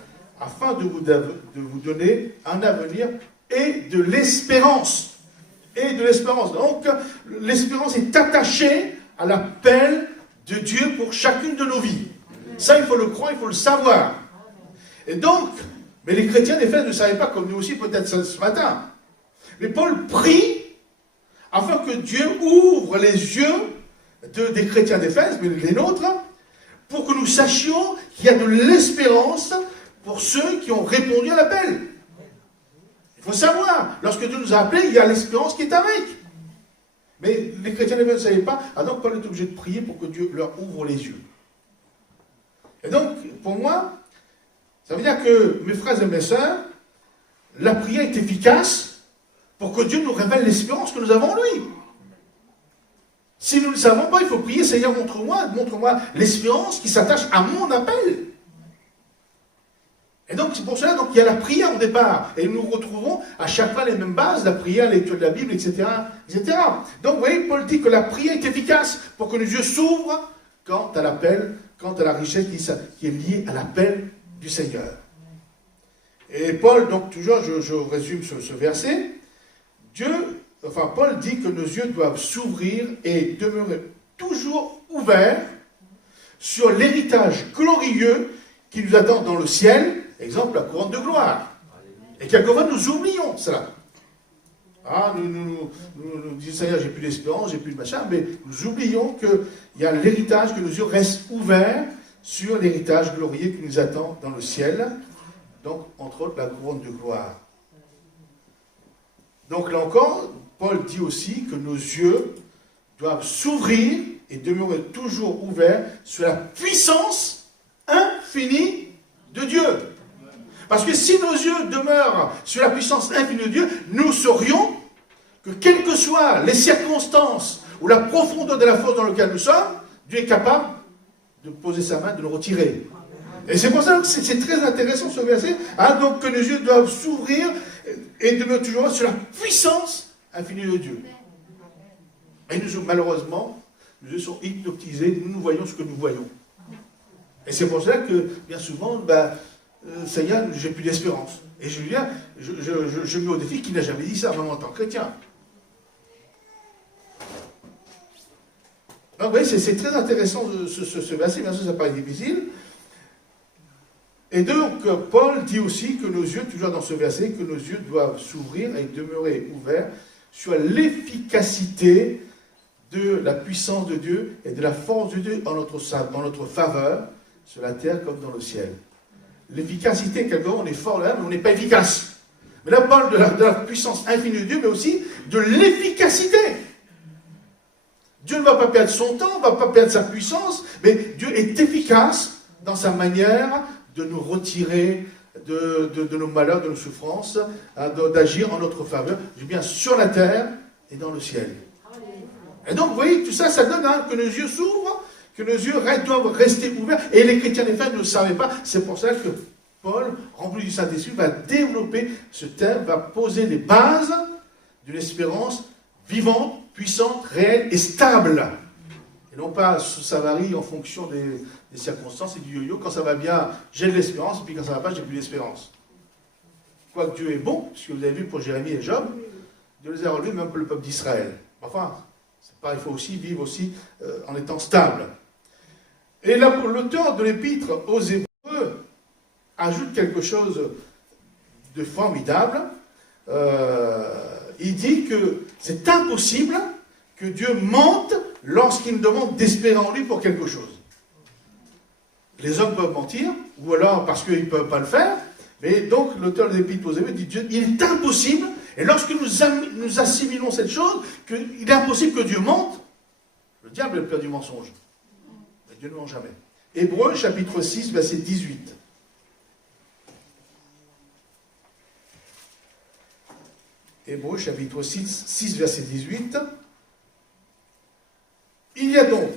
afin de vous donner un avenir et de l'espérance. Et de l'espérance. Donc, l'espérance est attachée à l'appel de Dieu pour chacune de nos vies. Ça, il faut le croire, il faut le savoir. Et donc, mais les chrétiens d'Éphèse ne savaient pas, comme nous aussi peut-être ce matin. Mais Paul prie afin que Dieu ouvre les yeux des chrétiens d'Éphèse, mais les nôtres, pour que nous sachions qu'il y a de l'espérance pour ceux qui ont répondu à l'appel. Il faut savoir, lorsque Dieu nous a appelés, il y a l'espérance qui est avec. Mais les chrétiens d'Éphèse ne savaient pas, donc Paul est obligé de prier pour que Dieu leur ouvre les yeux. Et donc, pour moi, ça veut dire que, mes frères et mes sœurs, la prière est efficace pour que Dieu nous révèle l'espérance que nous avons en lui. Si nous ne le savons pas, il faut prier, Seigneur, montre-moi l'espérance qui s'attache à mon appel. Et donc, c'est pour cela qu'il y a la prière au départ. Et nous retrouvons à chaque fois les mêmes bases, la prière, la lecture de la Bible, etc., etc. Donc, vous voyez, Paul dit que la prière est efficace pour que nos yeux s'ouvrent quant à l'appel, quant à la richesse qui est liée à l'appel du Seigneur. Et Paul, donc, toujours, je résume ce verset, Paul dit que nos yeux doivent s'ouvrir et demeurer toujours ouverts sur l'héritage glorieux qui nous attend dans le ciel, exemple la couronne de gloire. Et quelquefois nous oublions cela. Nous disons, Seigneur, j'ai plus d'espérance, j'ai plus de machin, mais nous oublions qu'il y a l'héritage, que nos yeux restent ouverts sur l'héritage glorieux qui nous attend dans le ciel, donc entre autres la couronne de gloire. Donc là encore, Paul dit aussi que nos yeux doivent s'ouvrir et demeurer toujours ouverts sur la puissance infinie de Dieu. Parce que si nos yeux demeurent sur la puissance infinie de Dieu, nous saurions que quelles que soient les circonstances ou la profondeur de la force dans laquelle nous sommes, Dieu est capable de poser sa main, de nous retirer. Et c'est pour ça que c'est très intéressant ce verset. Donc que nos yeux doivent s'ouvrir et demeurer toujours sur la puissance infinie de Dieu. Et nous, malheureusement, nos yeux sont hypnotisés, nous voyons ce que nous voyons. Et c'est pour ça que, bien souvent, Seigneur, j'ai plus d'espérance. Et je mets au défi qui n'a jamais dit ça, vraiment en tant que chrétien. Donc, vous voyez, c'est très intéressant ce verset, bien sûr, ça paraît difficile. Et donc, Paul dit aussi que nos yeux, toujours dans ce verset, que nos yeux doivent s'ouvrir et demeurer ouverts sur l'efficacité de la puissance de Dieu et de la force de Dieu dans notre faveur, sur la terre comme dans le ciel. L'efficacité, quelquefois, on est fort là, mais on n'est pas efficace. Mais là, on parle de la puissance infinie de Dieu, mais aussi de l'efficacité. Dieu ne va pas perdre son temps, ne va pas perdre sa puissance, mais Dieu est efficace dans sa manière de nous retirer de nos malheurs, de nos souffrances, d'agir en notre faveur, je dis bien sur la terre et dans le ciel. Et donc, vous voyez, tout ça, ça donne que nos yeux s'ouvrent, que nos yeux doivent rester ouverts. Et les chrétiens d'Éphèse ne le savaient pas. C'est pour ça que Paul, rempli du Saint-Esprit, va développer ce thème, va poser les bases d'une espérance vivante, puissante, réelle et stable. Et non pas ça varie en fonction des circonstances et du yo-yo. Quand ça va bien, j'ai de l'espérance, et puis quand ça ne va pas, j'ai plus d'espérance. Quoique Dieu est bon, puisque vous avez vu pour Jérémie et Job, Dieu les a relevés même pour le peuple d'Israël. Enfin, c'est pas, il faut aussi vivre aussi en étant stable. Et là, l'auteur de l'épître aux Hébreux ajoute quelque chose de formidable. Il dit que c'est impossible que Dieu mente lorsqu'il nous demande d'espérer en lui pour quelque chose. Les hommes peuvent mentir, ou alors parce qu'ils ne peuvent pas le faire, mais donc l'auteur de l'Épître aux Hébreux dit Dieu, il est impossible, et lorsque nous assimilons cette chose, qu'il est impossible que Dieu mente, le diable est le père du mensonge. Mais Dieu ne ment jamais. Hébreux chapitre 6, verset 18. Hébreux chapitre 6, verset 18. Il y a donc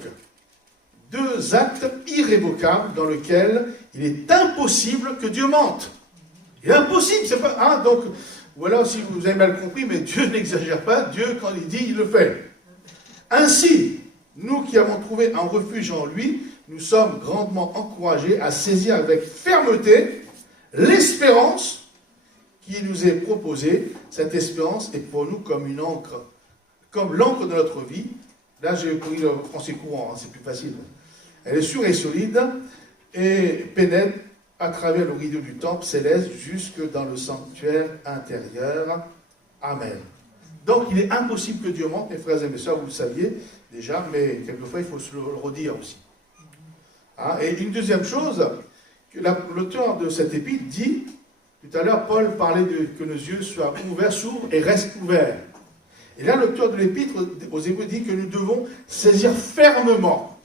deux actes irrévocables dans lesquels il est impossible que Dieu mente. Il est impossible, c'est pas... Hein, donc, voilà, si vous avez mal compris, mais Dieu n'exagère pas, Dieu, quand il dit, il le fait. Ainsi, nous qui avons trouvé un refuge en lui, nous sommes grandement encouragés à saisir avec fermeté l'espérance qui nous est proposée. Cette espérance est pour nous comme une encre, comme l'encre de notre vie. Là, j'ai pris le français courant, hein, c'est plus facile. Elle est sûre et solide et pénètre à travers le rideau du temple céleste jusque dans le sanctuaire intérieur. Amen. Donc, il est impossible que Dieu mente, mes frères et mes sœurs, vous le saviez déjà, mais quelquefois, il faut se le redire aussi. Hein, et une deuxième chose, que l'auteur de cette épître dit, tout à l'heure, Paul parlait que nos yeux soient ouverts, s'ouvrent et restent ouverts. Et là, l'auteur de l'Épître aux Hébreux dit que nous devons saisir fermement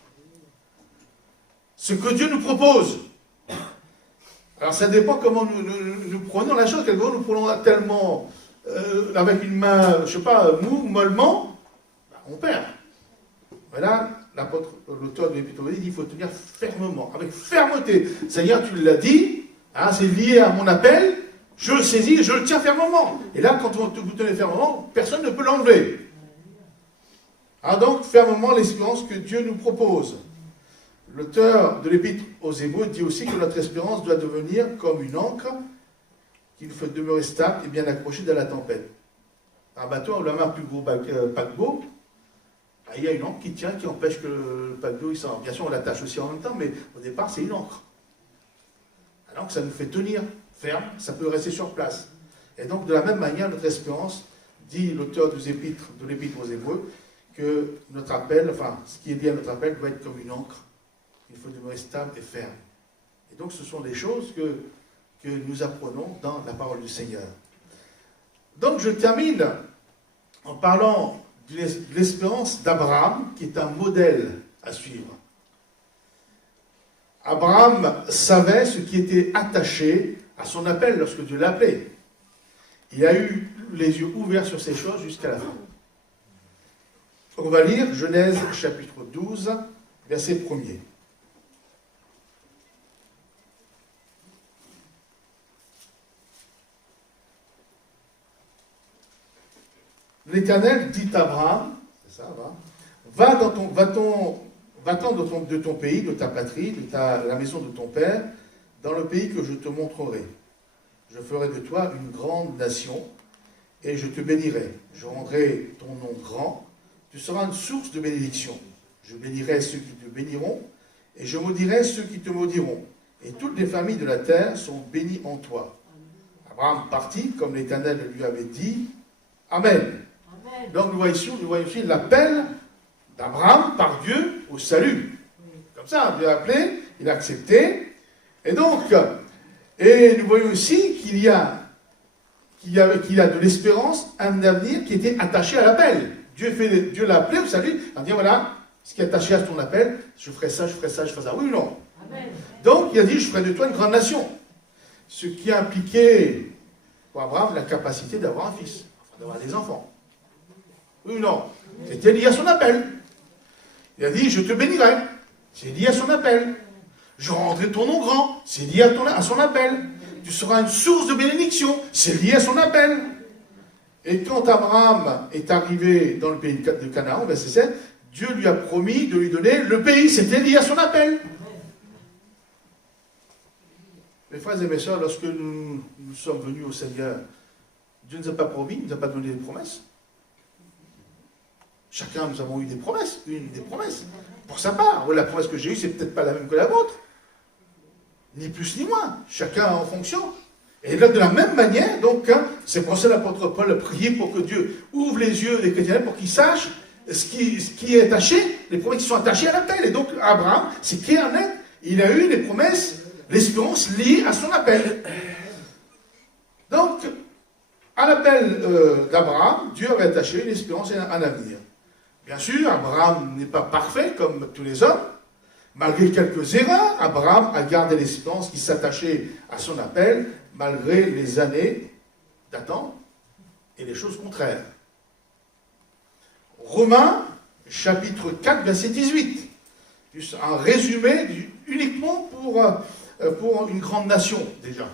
ce que Dieu nous propose. Alors, ça dépend comment nous prenons la chose. Quelquefois, nous prenons tellement, avec une main, je ne sais pas, mollement, on perd. Voilà, l'auteur de l'Épître aux Hébreux dit qu'il faut tenir fermement, avec fermeté. C'est-à-dire, tu l'as dit, hein, c'est lié à mon appel, je le saisis, je le tiens fermement. Et là, quand vous tenez fermement, personne ne peut l'enlever. Hein, donc, fermement l'espérance que Dieu nous propose. L'auteur de l'Épître aux Hébreux dit aussi que notre espérance doit devenir comme une encre qu'il faut demeurer stable et bien accrochée dans la tempête. Un bateau, la main plus gros paquebot, il y a une encre qui tient, qui empêche que le paquebot il s'en... Bien sûr, on l'attache aussi en même temps, mais au départ, c'est une encre. Alors que ça nous fait tenir ferme, ça peut rester sur place. Et donc, de la même manière, notre espérance, dit l'auteur de l'Épître aux Hébreux, que notre appel, enfin, ce qui est lié à notre appel, doit être comme une encre. Il faut demeurer stable et ferme. Et donc, ce sont des choses que nous apprenons dans la parole du Seigneur. Donc, je termine en parlant de l'espérance d'Abraham, qui est un modèle à suivre. Abraham savait ce qui était attaché à son appel lorsque Dieu l'appelait. Il a eu les yeux ouverts sur ces choses jusqu'à la fin. On va lire Genèse chapitre 12, verset 1er. L'Éternel dit à Abraham, c'est ça, va-t'en de ton pays, de ta patrie, la maison de ton père, dans le pays que je te montrerai. Je ferai de toi une grande nation, et je te bénirai. Je rendrai ton nom grand, tu seras une source de bénédiction. Je bénirai ceux qui te béniront, et je maudirai ceux qui te maudiront. Et toutes les familles de la terre sont bénies en toi. Abraham partit, comme l'Éternel lui avait dit. Amen. Donc nous voyons ici l'appel d'Abraham par Dieu au salut. Comme ça, Dieu a appelé, il a accepté. Et donc, nous voyons aussi qu'il y a de l'espérance, un avenir qui était attaché à l'appel. Dieu l'a appelé au salut, il a dit voilà, ce qui est attaché à ton appel, je ferai ça, je ferai ça, je ferai ça. Oui ou non? Amen. Donc il a dit je ferai de toi une grande nation. Ce qui a impliqué pour Abraham la capacité d'avoir un fils, enfin, d'avoir des enfants. Oui ou non? C'était lié à son appel. Il a dit, je te bénirai. C'est lié à son appel. Je rendrai ton nom grand. C'est lié à son appel. Tu seras une source de bénédiction. C'est lié à son appel. Et quand Abraham est arrivé dans le pays de Canaan, verset 7, Dieu lui a promis de lui donner le pays. C'était lié à son appel. Mes frères et mes sœurs, lorsque nous sommes venus au Seigneur, Dieu ne nous a pas promis, il ne nous a pas donné des promesses. Chacun, nous avons eu des promesses, des promesses. Pour sa part, la promesse que j'ai eue, c'est peut-être pas la même que la vôtre. Ni plus ni moins. Chacun en fonction. Et là, de la même manière, donc, hein, c'est pour ça l'apôtre Paul a prié pour que Dieu ouvre les yeux des chrétiens pour qu'ils sachent ce qui est attaché, les promesses qui sont attachées à l'appel. Et donc, Abraham, c'est clair, net, il a eu les promesses, l'espérance liée à son appel. Donc, à l'appel d'Abraham, Dieu avait attaché une espérance et un avenir. Bien sûr, Abraham n'est pas parfait comme tous les hommes. Malgré quelques erreurs, Abraham a gardé l'espérance qui s'attachait à son appel, malgré les années d'attente et les choses contraires. Romains, chapitre 4, verset 18. Juste un résumé uniquement pour une grande nation, déjà.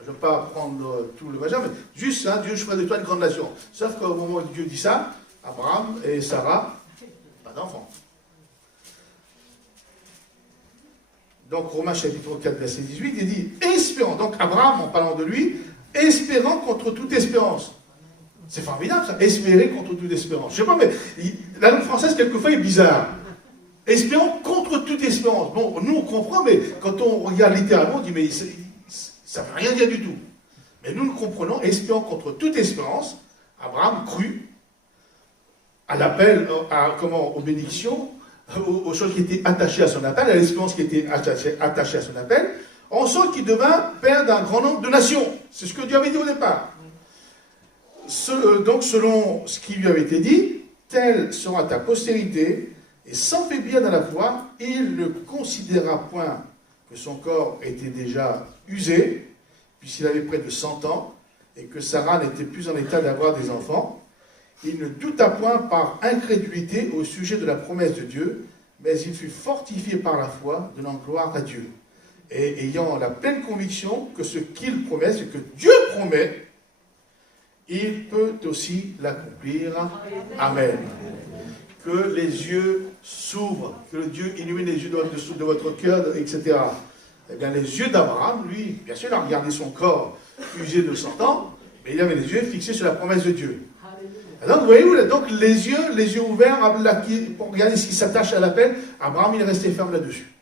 Je ne vais pas prendre tout le majeur, mais juste, hein, Dieu ferait de toi une grande nation. Sauf qu'au moment où Dieu dit ça, Abraham et Sarah, pas d'enfants. Donc, Romains chapitre 4, verset 18, il dit « Espérant ». Donc, Abraham, en parlant de lui, « espérant contre toute espérance ». C'est formidable, ça. « Espérer contre toute espérance ». Je ne sais pas, mais la langue française, quelquefois, est bizarre. « Espérant contre toute espérance ». Bon, nous, on comprend, mais quand on regarde littéralement, on dit « mais ça ne veut rien dire du tout ». Mais nous comprenons « espérant contre toute espérance ». Abraham crut à l'appel, aux bénédictions, aux choses qui étaient attachées à son appel, à l'espérance qui était attachée à son appel, en sorte qu'il devint père d'un grand nombre de nations. C'est ce que Dieu avait dit au départ. Donc, selon ce qui lui avait été dit, telle sera ta postérité, et sans faiblir dans la foi, il ne considéra point que son corps était déjà usé, puisqu'il avait près de 100 ans, et que Sarah n'était plus en état d'avoir des enfants. Il ne douta point par incrédulité au sujet de la promesse de Dieu, mais il fut fortifié par la foi, donnant gloire à Dieu, et ayant la pleine conviction que ce qu'il promet, ce que Dieu promet, il peut aussi l'accomplir. Amen. Que les yeux s'ouvrent, que Dieu illumine les yeux de votre cœur, etc. Eh bien, les yeux d'Abraham, lui, bien sûr, il a regardé son corps usé de 100 ans, mais il avait les yeux fixés sur la promesse de Dieu. Donc, vous voyez où, donc les yeux ouverts pour regarder ce qui s'attache à l'appel, Abraham, il est resté ferme là-dessus.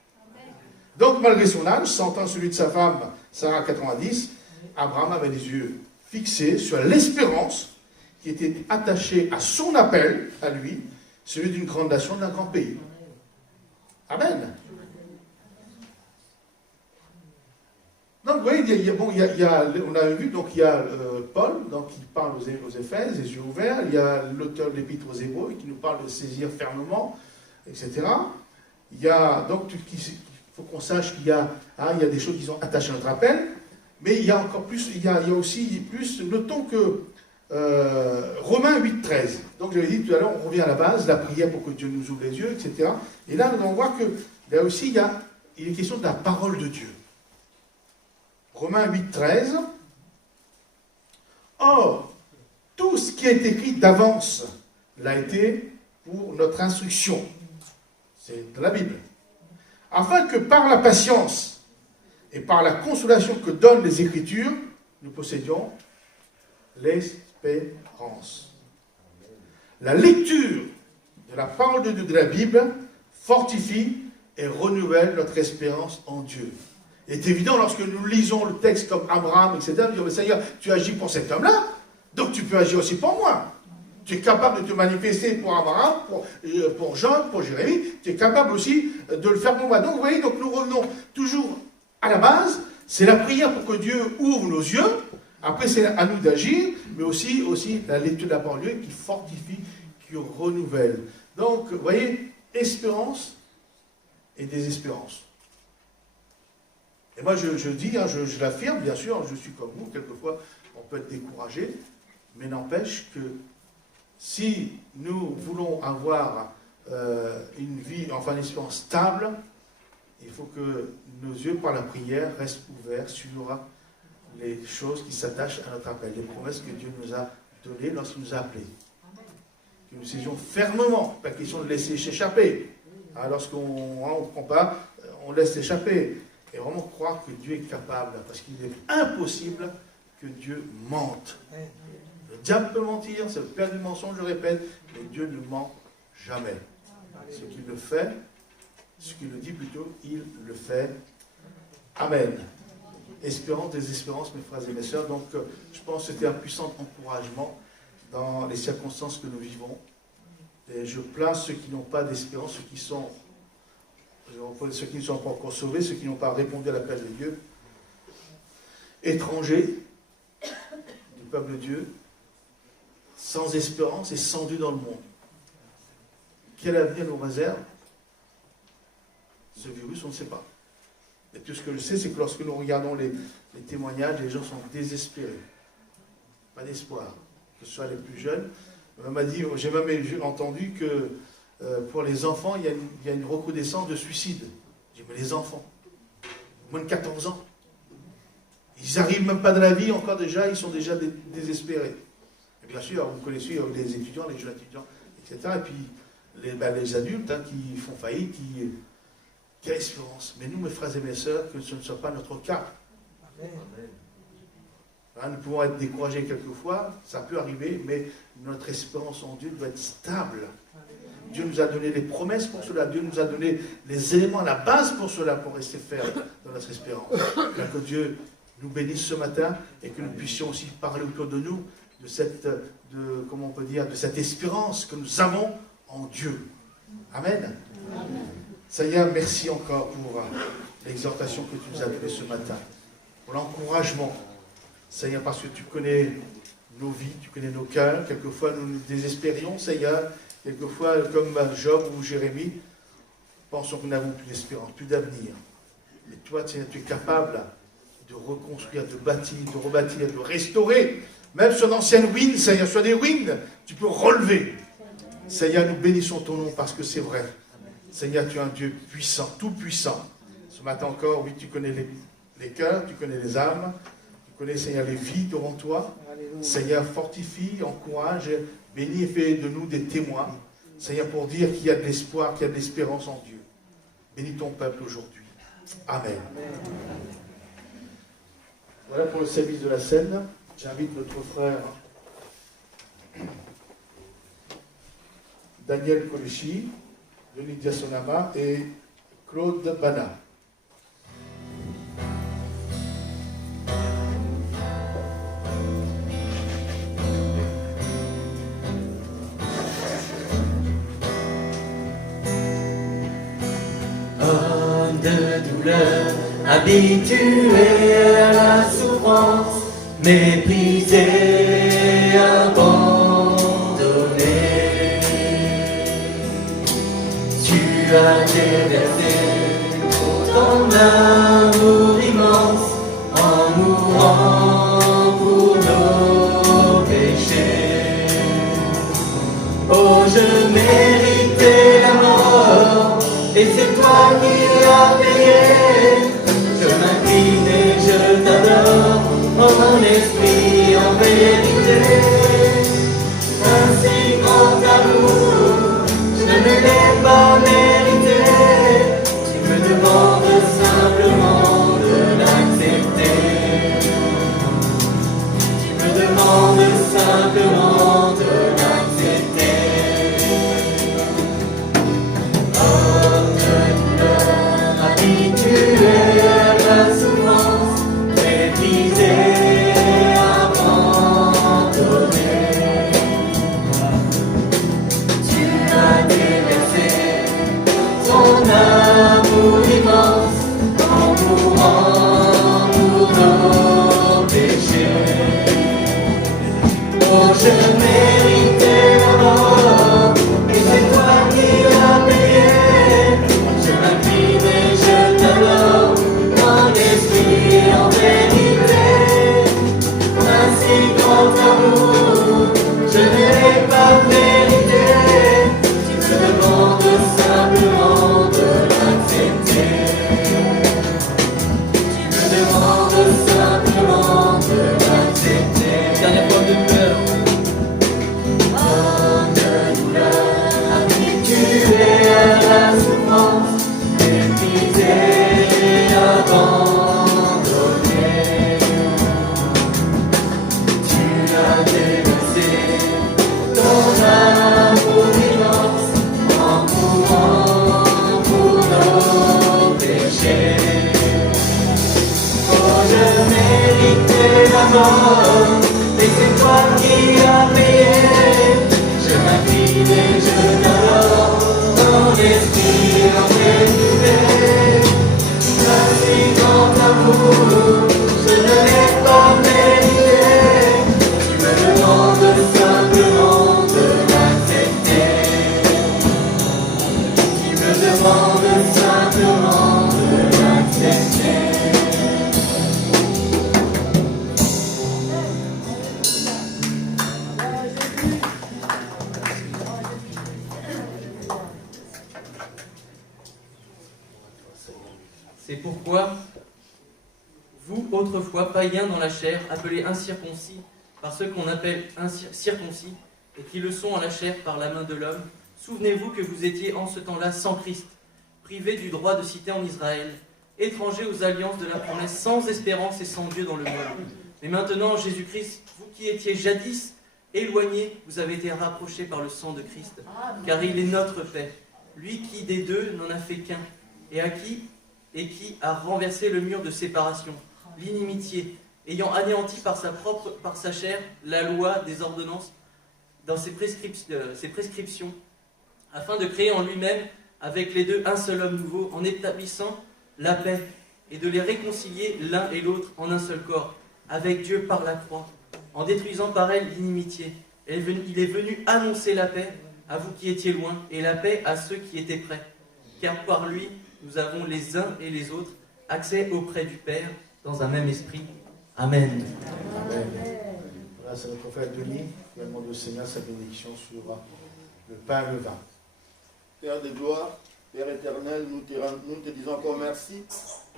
Donc, malgré son âge, 100 ans celui de sa femme, Sarah 90, Abraham avait les yeux fixés sur l'espérance qui était attachée à son appel, à lui, celui d'une grande nation, d'un grand pays. Amen. Donc, vous voyez, on a vu, donc il y a Paul, donc, qui parle aux Éphèses, les yeux ouverts. Il y a l'auteur de l'Épître aux Hébreux, qui nous parle de saisir fermement, etc. Il y a, donc, il faut qu'on sache qu'il y a des choses qui sont attachées à notre appel, mais il y a encore plus, il y a aussi plus, notons que Romains 8, 13. Donc, j'avais dit tout à l'heure, on revient à la base, la prière pour que Dieu nous ouvre les yeux, etc. Et là, nous allons voir que, là aussi, il est question de la parole de Dieu. Romains 8, 13. Or, tout ce qui est écrit d'avance l'a été pour notre instruction. C'est dans la Bible. Afin que par la patience et par la consolation que donnent les Écritures, nous possédions l'espérance. La lecture de la parole de Dieu de la Bible fortifie et renouvelle notre espérance en Dieu. Il est évident, lorsque nous lisons le texte comme Abraham, etc., nous disons, Seigneur, tu agis pour cet homme-là, donc tu peux agir aussi pour moi. Tu es capable de te manifester pour Abraham, pour Jean, pour Jérémie, tu es capable aussi de le faire pour moi. Donc, vous voyez, donc nous revenons toujours à la base, c'est la prière pour que Dieu ouvre nos yeux, après c'est à nous d'agir, mais aussi la lecture de la parole de Dieu qui fortifie, qui renouvelle. Donc, vous voyez, espérance et désespérance. Et moi, je dis, je l'affirme, bien sûr, je suis comme vous, quelquefois, on peut être découragé, mais n'empêche que si nous voulons avoir une vie, enfin une espérance stable, il faut que nos yeux, par la prière, restent ouverts sur les choses qui s'attachent à notre appel, les promesses que Dieu nous a données lorsqu'il nous a appelés. que nous saisissions fermement. Pas question de laisser s'échapper. Hein, lorsqu'on ne prend pas, on laisse s'échapper. Et vraiment croire que Dieu est capable, parce qu'il est impossible que Dieu mente. Le diable peut mentir, c'est le père du mensonge, je répète, mais Dieu ne ment jamais. Ce qu'il le fait, ce qu'il le dit plutôt, il le fait. Amen. Espérance, désespérance, mes frères et mes sœurs. Donc, je pense que c'était un puissant encouragement dans les circonstances que nous vivons. Et je plains ceux qui n'ont pas d'espérance, ceux qui ne sont pas encore sauvés, ceux qui n'ont pas répondu à l'appel de Dieu. Étrangers du peuple de Dieu, sans espérance et sans Dieu dans le monde. Quel avenir nous réserve ce virus? On ne sait pas. Et tout ce que je sais, c'est que lorsque nous regardons les témoignages, les gens sont désespérés. Pas d'espoir. Que ce soit les plus jeunes. J'ai même entendu que pour les enfants, il y a une recrudescence de suicide. J'ai dit, mais les enfants, moins de 14 ans, ils n'arrivent même pas de la vie, encore déjà, ils sont déjà désespérés. Et bien sûr, vous connaissez les étudiants, les jeunes étudiants, etc. Et puis les adultes qui font faillite, quelle espérance. Mais nous, mes frères et mes sœurs, que ce ne soit pas notre cas. Hein, nous pouvons être découragés quelquefois, ça peut arriver, mais notre espérance en Dieu doit être stable. Dieu nous a donné les promesses pour cela. Dieu nous a donné les éléments, la base pour cela, pour rester ferme dans notre espérance. Que Dieu nous bénisse ce matin et que nous puissions aussi parler autour de nous de cette espérance que nous avons en Dieu. Amen. Seigneur, merci encore pour l'exhortation que tu nous as donnée ce matin, pour l'encouragement. Seigneur, parce que tu connais nos vies, tu connais nos cœurs. Quelquefois, nous nous désespérions, Seigneur. Quelquefois, comme Job ou Jérémie, pensons que nous n'avons plus d'espérance, plus d'avenir. Mais toi, Seigneur, tu es capable de reconstruire, de bâtir, de rebâtir, de restaurer. Même sur d'anciennes ruines, Seigneur, sur des ruines, tu peux relever. Seigneur, nous bénissons ton nom parce que c'est vrai. Seigneur, tu es un Dieu puissant, tout puissant. Ce matin encore, oui, tu connais les cœurs, tu connais les âmes, tu connais, Seigneur, les vies devant toi. Seigneur, fortifie, encourage, bénis et fais de nous des témoins. Seigneur, pour dire qu'il y a de l'espoir, qu'il y a de l'espérance en Dieu. Bénis ton peuple aujourd'hui. Amen. Voilà pour le service de la scène. J'invite notre frère Daniel Colucci, Denis Diasonama et Claude Bana. Homme de douleur, habitué à la souffrance, méprisé, abandonné, tu as déversé ton amour immense en mourant pour nos péchés. Oh, je méritais la mort, et c'est toi qui l'as payé. Je m'incline et je t'adore, en mon esprit, en vérité. Un si grand amour, je ne l'ai pas mérité. Tu me demandes simplement de l'accepter. Tu me demandes simplement de l'accepter. Homme de douleur, habitué à la souffrance, méprisé, mort, et c'est toi qui as payé. Je m'incline et je t'adore, ton esprit en vérité. Merci dans ta amour, je ne l'ai pas mérité. Tu me demandes simplement de l'accepter. Tu me demandes simplement de l'accepter. C'est pourquoi, vous, autrefois, païens dans la chair, appelés incirconcis par ceux qu'on appelle circoncis, et qui le sont en la chair par la main de l'homme, souvenez-vous que vous étiez en ce temps-là sans Christ, privés du droit de cité en Israël, étrangers aux alliances de la promesse, sans espérance et sans Dieu dans le monde. Mais maintenant, en Jésus-Christ, vous qui étiez jadis éloignés, vous avez été rapprochés par le sang de Christ, car il est notre paix, lui qui des deux n'en a fait qu'un, et qui a renversé le mur de séparation, l'inimitié, ayant anéanti par sa chair la loi des ordonnances dans ses prescriptions, afin de créer en lui-même avec les deux un seul homme nouveau, en établissant la paix, et de les réconcilier l'un et l'autre en un seul corps, avec Dieu par la croix, en détruisant par elle l'inimitié. Il est venu annoncer la paix à vous qui étiez loin, et la paix à ceux qui étaient près, car par lui, nous avons les uns et les autres accès auprès du Père dans un même esprit. Amen. Amen. Voilà, c'est notre frère Denis qui a demandé au Seigneur sa bénédiction sur le pain et le vin. Père de gloire, Père éternel, nous te disons encore merci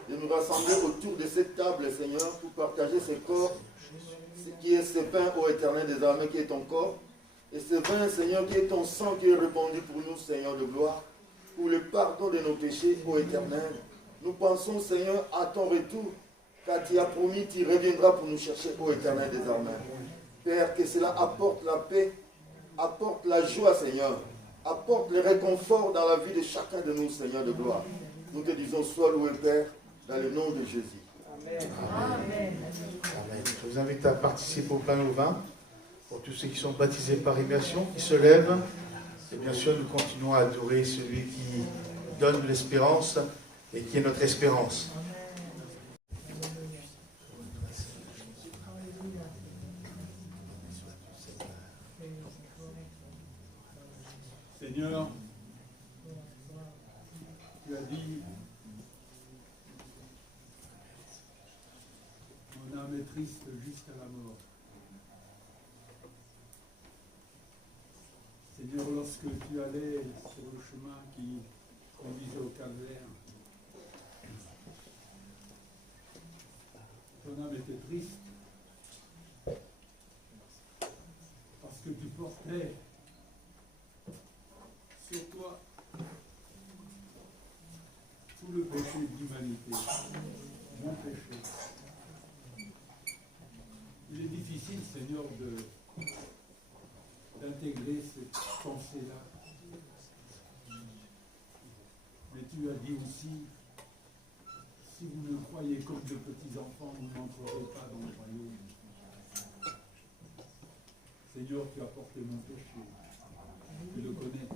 de nous rassembler autour de cette table, Seigneur, pour partager ce corps, ce qui est ce pain, ô éternel des armées, qui est ton corps, et ce vin, Seigneur, qui est ton sang qui est répandu pour nous, Seigneur de gloire, pour le pardon de nos péchés, ô éternel. Nous pensons, Seigneur, à ton retour, car tu as promis, tu reviendras pour nous chercher, ô éternel des armées. Père, que cela apporte la paix, apporte la joie, Seigneur, apporte le réconfort dans la vie de chacun de nous, Seigneur de gloire. Nous te disons, sois loué, Père, dans le nom de Jésus. Amen. Amen. Amen. Je vous invite à participer au pain et au vin. Pour tous ceux qui sont baptisés par immersion, qui se lèvent. Et bien sûr, nous continuons à adorer celui qui donne l'espérance et qui est notre espérance. Seigneur, tu as dit, mon âme est triste jusqu'à la mort. Seigneur, lorsque tu allais sur le chemin qui conduisait au calvaire, ton âme était triste parce que tu portais sur toi tout le péché de l'humanité, mon péché. Il est difficile, Seigneur, d'intégrer cette pensée-là. Mais tu as dit aussi, si vous me croyez comme de petits enfants, vous n'entrerez pas dans le royaume. Seigneur, tu as porté mon péché. Tu le connais.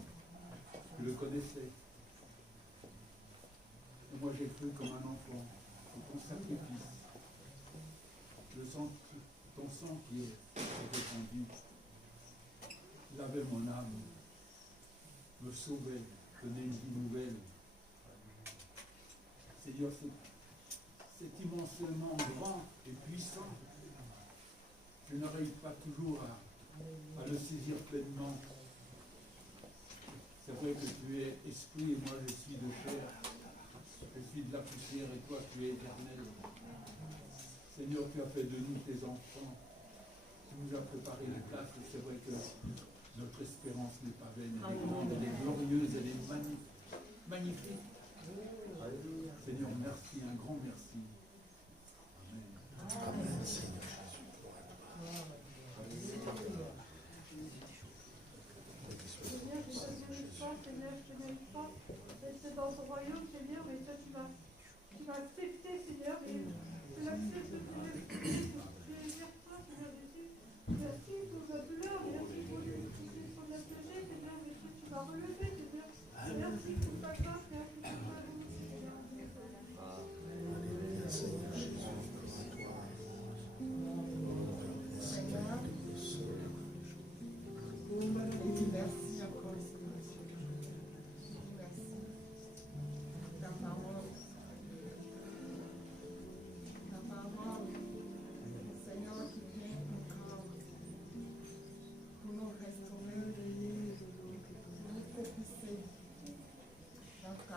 Tu le connaissais. Et moi j'ai cru comme un enfant en ton sacrifice. Ton sang qui est répandu lavait mon âme, me sauvait, donnait une vie nouvelle. Seigneur, c'est immensément grand et puissant. Je n'arrive pas toujours à le saisir pleinement. C'est vrai que tu es esprit et moi je suis de chair. Je suis de la poussière et toi tu es éternel. Seigneur, tu as fait de nous tes enfants. Tu nous as préparé la place et c'est vrai que notre espérance n'est pas vaine. Elle est grande, elle est glorieuse, elle est magnifique. Seigneur, merci, un grand merci. Amen. Amen, Seigneur. Seigneur, je te mérite pas d'être dans ton royaume, Seigneur, mais toi tu m'as accepté, Seigneur, et je l'accepte, Seigneur.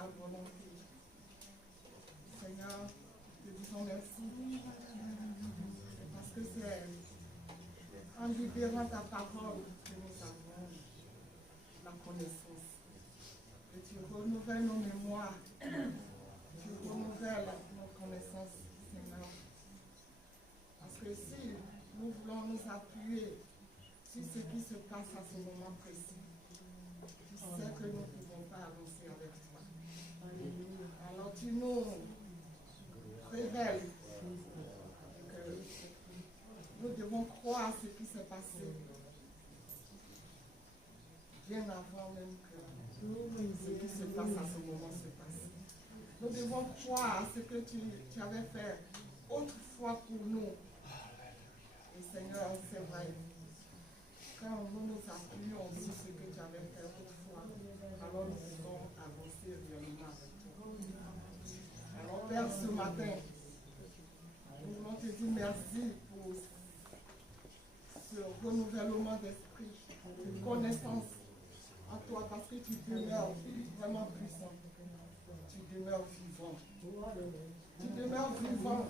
ta volonté. Seigneur, je te remercie parce que c'est en libérant ta parole que nous avons la connaissance. Que tu renouvelles nos mémoires, tu renouvelles nos connaissances, Seigneur. Parce que si nous voulons nous appuyer sur ce qui se passe à ce moment précis, tu sais que nous ne pouvons pas avancer avec toi. Alors tu nous révèles que nous devons croire ce qui s'est passé bien avant même que ce qui se passe à ce moment se passe. Nous devons croire à ce que tu avais fait autrefois pour nous. Et Seigneur, c'est vrai, quand nous nous appuyons sur ce que tu avais fait autrefois, alors nous pouvons avancer réellement avec toi. Alors Père, ce matin, nous voulons te dire merci pour ce renouvellement d'esprit, de connaissance en toi, parce que tu demeures vraiment puissant. Tu demeures vivant. Tu demeures vivant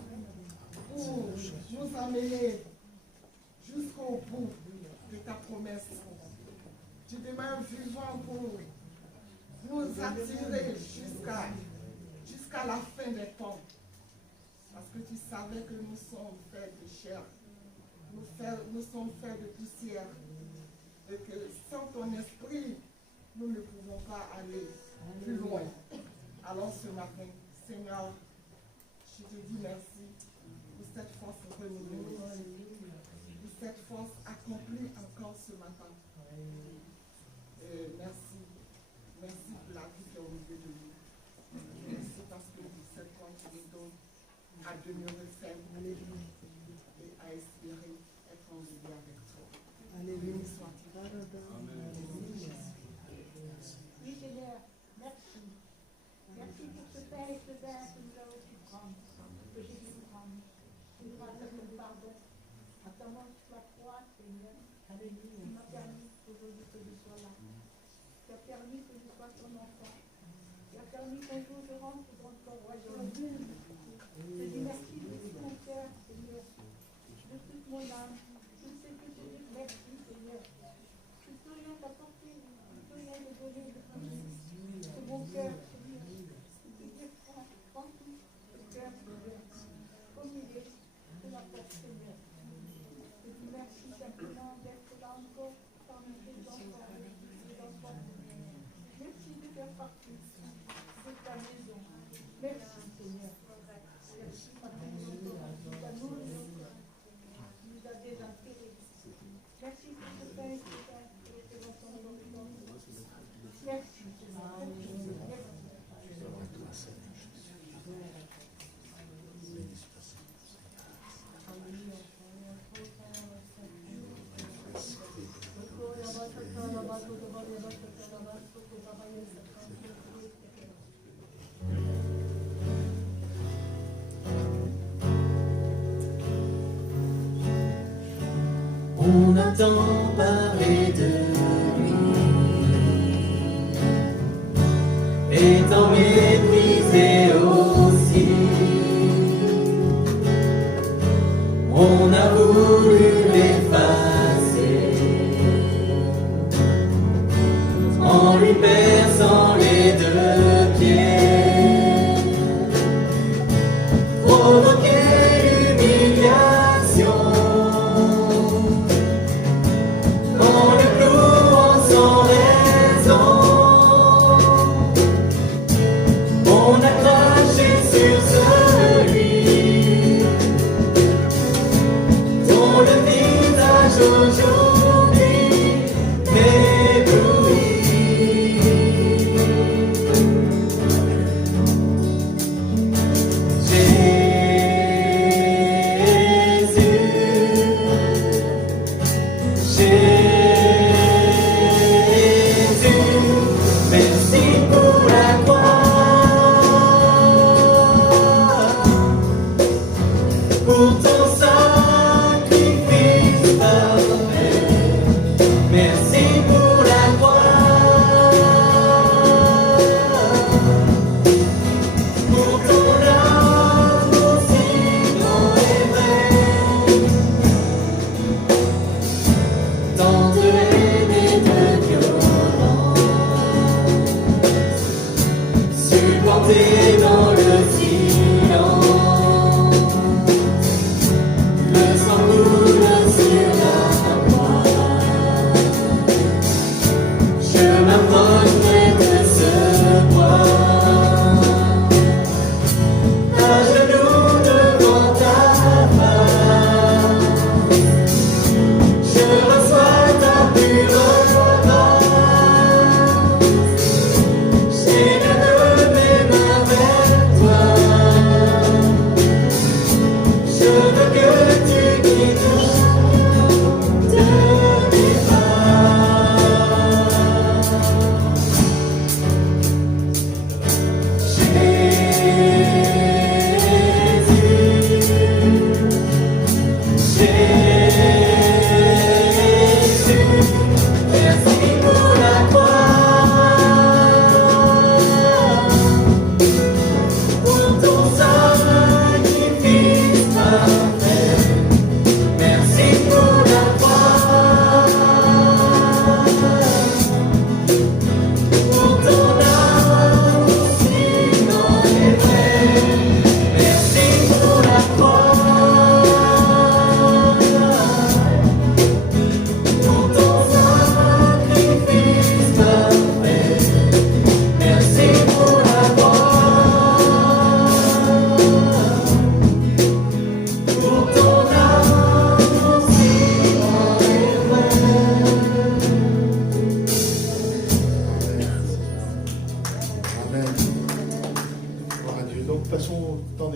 pour nous amener jusqu'au bout de ta promesse. Tu demeures vivant pour nous attirer jusqu'à la fin des temps. Parce que tu savais que nous sommes faits de chair. Nous sommes faits de poussière. Et que sans ton esprit, nous ne pouvons pas aller plus loin. Alors ce matin, Seigneur, je te dis merci pour cette force renouvelée, pour cette force accomplie encore ce matin. Et merci. Merci pour la vie qui est au milieu de nous. Merci parce que cette fois tu nous donnes à demeurer ferme et à espérer être en vie avec toi. Alléluia. Soit-il. Oui, Seigneur, merci. Merci pour ce pain et ce vin que nous avons pu prendre, que j'ai pu prendre. Tu nous as fait ton pardon. À ta mort sur la croix, Seigneur. Alléluia. Tu m'as permis aujourd'hui que je sois là. Tu as permis que je sois ton enfant. Tu as permis qu'un jour je rentre dans ton royaume. Je dis merci de tout mon cœur, Seigneur. De toute mon âme. Je sais que je dis merci, Seigneur. Je peux rien t'apporter. Je peux rien te donner de plus. C'est mon cœur, Seigneur. Je peux dire prends tout. Le cœur, Seigneur. Comme il est, je m'apporte, Seigneur. Je dis merci simplement d'être là encore parmi tes enfants. Merci de faire partie de ta maison. Merci, Seigneur. Merci, ma maison, ta nourriture nous a désinférés. Merci pour ce pain et ce pain que nous avons dans le monde. Merci, Seigneur. On entend parler de lui, étant méprisé aussi. On a voulu l'effacer en lui perçant les deux pieds, provoquer l'humiliation. On a craché sur celui dont le visage aujourd'hui m'éblouit.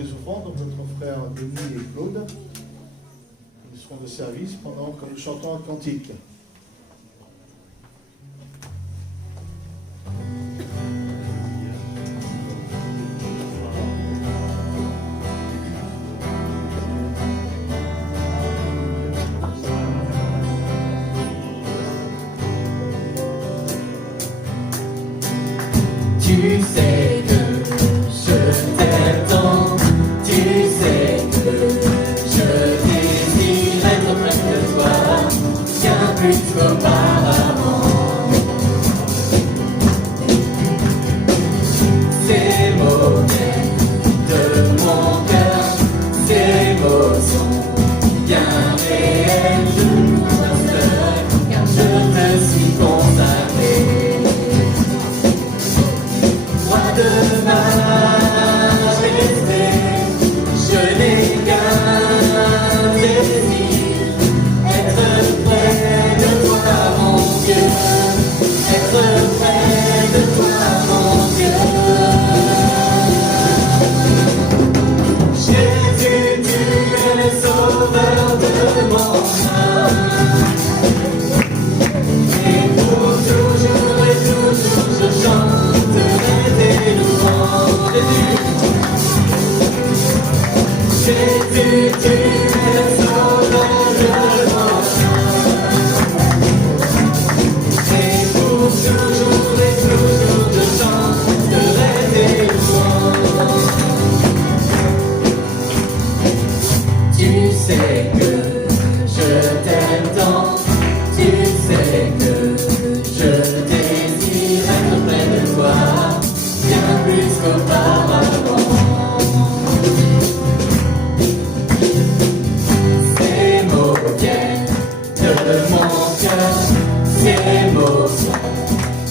des offrandes, donc notre frère Denis et Claude. Ils seront de service pendant que nous chantons un cantique. Tu sais que je t'aime tant, tu sais que je désire être près de toi, bien plus qu'auparavant. Ces mots viennent de mon cœur, ces mots sont bien réels, je nous resterai, car je te suis consacré. De majesté, je n'ai qu'un désir, être près de toi, mon Dieu, être près de toi, mon Dieu. Jésus, tu es le sauveur de mon âme, et pour toujours et toujours je chanterai tes louanges. Jésus, tu es le sauveur de mon âme, et pour toujours je chanterai tes louanges. Tu sais que je t'aime tant, tu sais que je désire être près de toi, bien plus qu'auparavant. Ces mots viennent de mon cœur, ces mots sont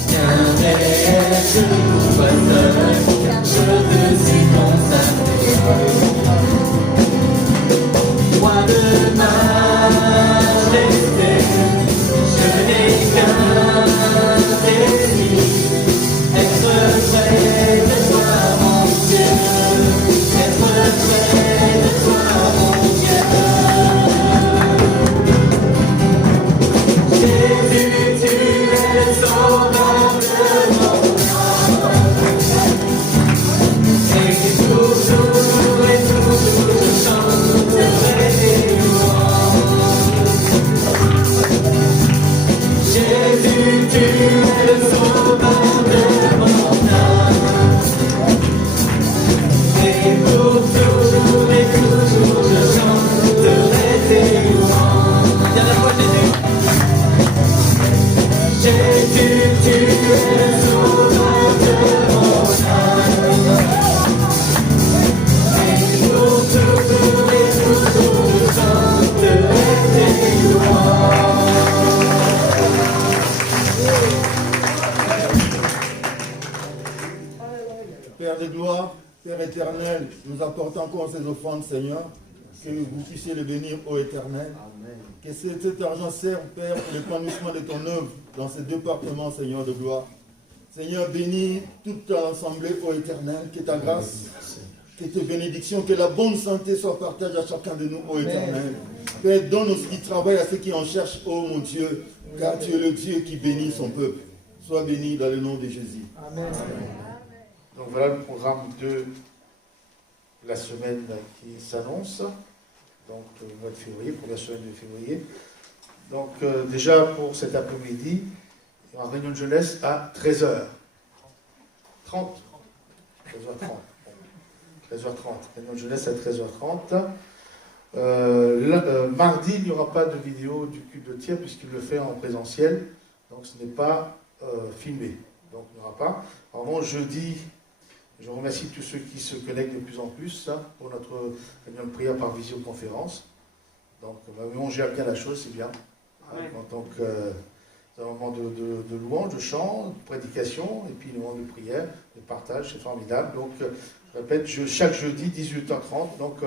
bien réels, je vous vois seul, car je te suis consacré. Roi de majesté, je n'ai qu'un désir, être près de toi, mon Dieu, être près de toi, mon Dieu. Jésus, tu es le sauveur de mon âme, et toujours je chanterai tes louanges. Jésus, tu es le sauveur de mon âme, et pour toujours je chanterai tes louanges. Viens la fois Jésus. Jésus, tu es le sauveur de mon âme, et pour toujours je chanterai tes louanges. Père de gloire, Père éternel, nous apportons encore ces offrandes, Seigneur, que vous puissiez les bénir, ô Éternel. Que cet argent serve, Père, pour l'épanouissement de ton œuvre dans ces départements, Seigneur de gloire. Seigneur, bénis toute l'assemblée, ô Éternel, que ta grâce, que tes bénédictions, que la bonne santé soit partagée à chacun de nous, ô Éternel. Père, donne aussi du travail à ceux qui en cherchent, ô mon Dieu, car tu es le Dieu qui bénit son peuple. Sois béni dans le nom de Jésus. Amen. Donc voilà le programme de la semaine qui s'annonce, donc le mois de février, pour la semaine de février. Donc déjà pour cet après-midi, il y aura une réunion de jeunesse à 13h30. 13h30. 13h30. Réunion de jeunesse à 13h30. Mardi, il n'y aura pas de vidéo du culte de tir puisqu'il le fait en présentiel, donc ce n'est pas filmé. Donc il n'y aura pas. En revanche, jeudi, je remercie tous ceux qui se connectent de plus en plus pour notre réunion de prière par visioconférence. Donc, on gère bien la chose, c'est bien. En tant que c'est un moment de louange, de chant, de prédication, et puis le moment de prière, de partage, c'est formidable. Donc, je répète, chaque jeudi, 18h30. Donc,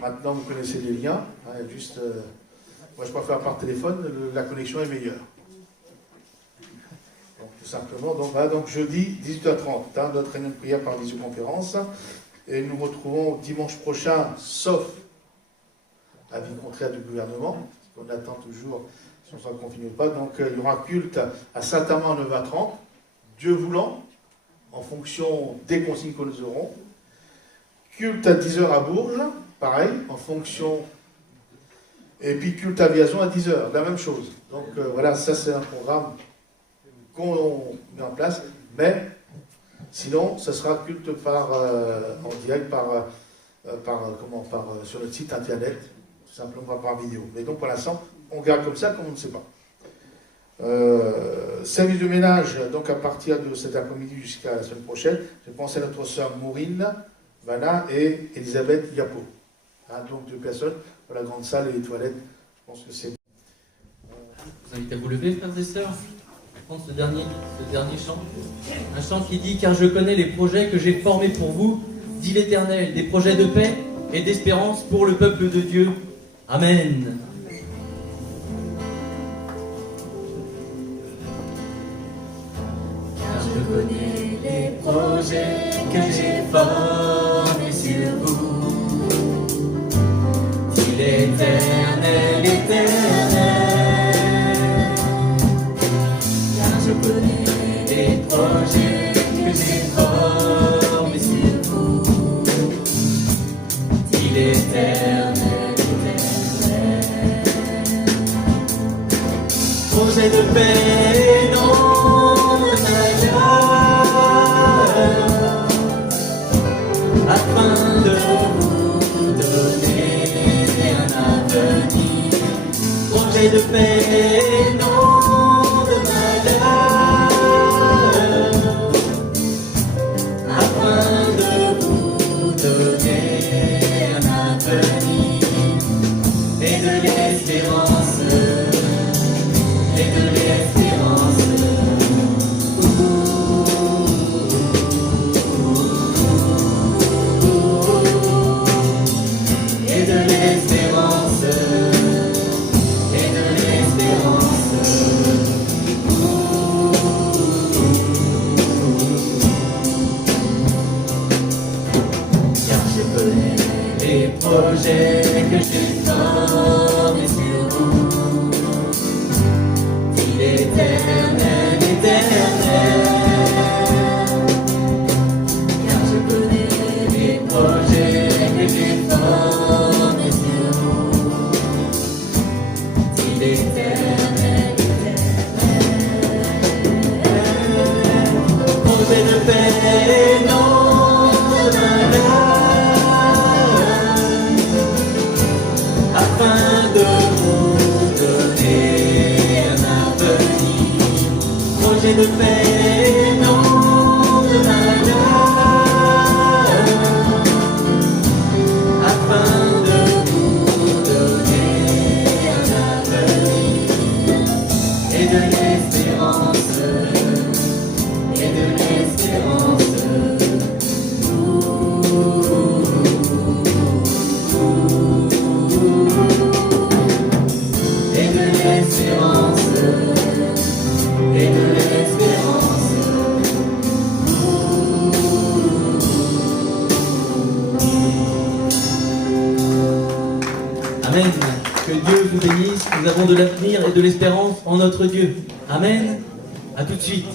maintenant, vous connaissez les liens. Juste, moi, je préfère par téléphone, la connexion est meilleure. Donc, tout simplement, donc, voilà, donc jeudi, 18h30, notre réunion de prière par visioconférence. Et nous nous retrouvons dimanche prochain, sauf avis contraire du gouvernement, parce qu'on attend toujours si on sera confiné ou pas. Donc il y aura culte à Saint-Amand à 9h30, Dieu voulant, en fonction des consignes que nous aurons. Culte à 10h à Bourges, pareil, en fonction. Et puis culte à Vierzon à 10h, la même chose. Donc voilà, ça c'est un programme qu'on met en place. Mais sinon, ça sera culte en direct sur notre site internet, simplement par vidéo. Mais donc pour l'instant, on garde comme ça, comme on ne sait pas. Service de ménage, donc à partir de cet après-midi jusqu'à la semaine prochaine, je pense à notre sœur Maureen Vanna et Elisabeth Yapo. Hein, donc 2 personnes pour la grande salle et les toilettes. Je pense que c'est. Je vous invite à vous lever, frères et sœurs. Prendre ce dernier chant. Un chant qui dit « Car je connais les projets que j'ai formés pour vous, dit l'Éternel, des projets de paix et d'espérance pour le peuple de Dieu. Amen. » Car je connais les projets que j'ai formés sur vous, dit l'Éternel, l'Éternel. Car je connais les projets que j'ai formés sur vous, dit l'Éternel, l'Éternel. Projet de paix, non de malheur, afin de vous donner un avenir. Projet de paix, non de malheur, afin de vous donner un avenir et de l'espérance, et de l'espérance. Et de l'espérance, et de l'espérance. Car je connais les projets que j'ai formés sur vous, dit l'Éternel, l'Éternel. Car je connais les projets que j'ai formés sur vous, dit l'Éternel, l'Éternel. Projet de paix, non de malheur, afin de vous donner un avenir. Projet de paix, non de malheur, afin de vous donner un avenir et de l'espérance, et de l'espérance. Et de l'espérance, et de l'espérance. Amen. Que Dieu vous bénisse. Nous avons de l'avenir et de l'espérance en notre Dieu. Amen. À tout de suite.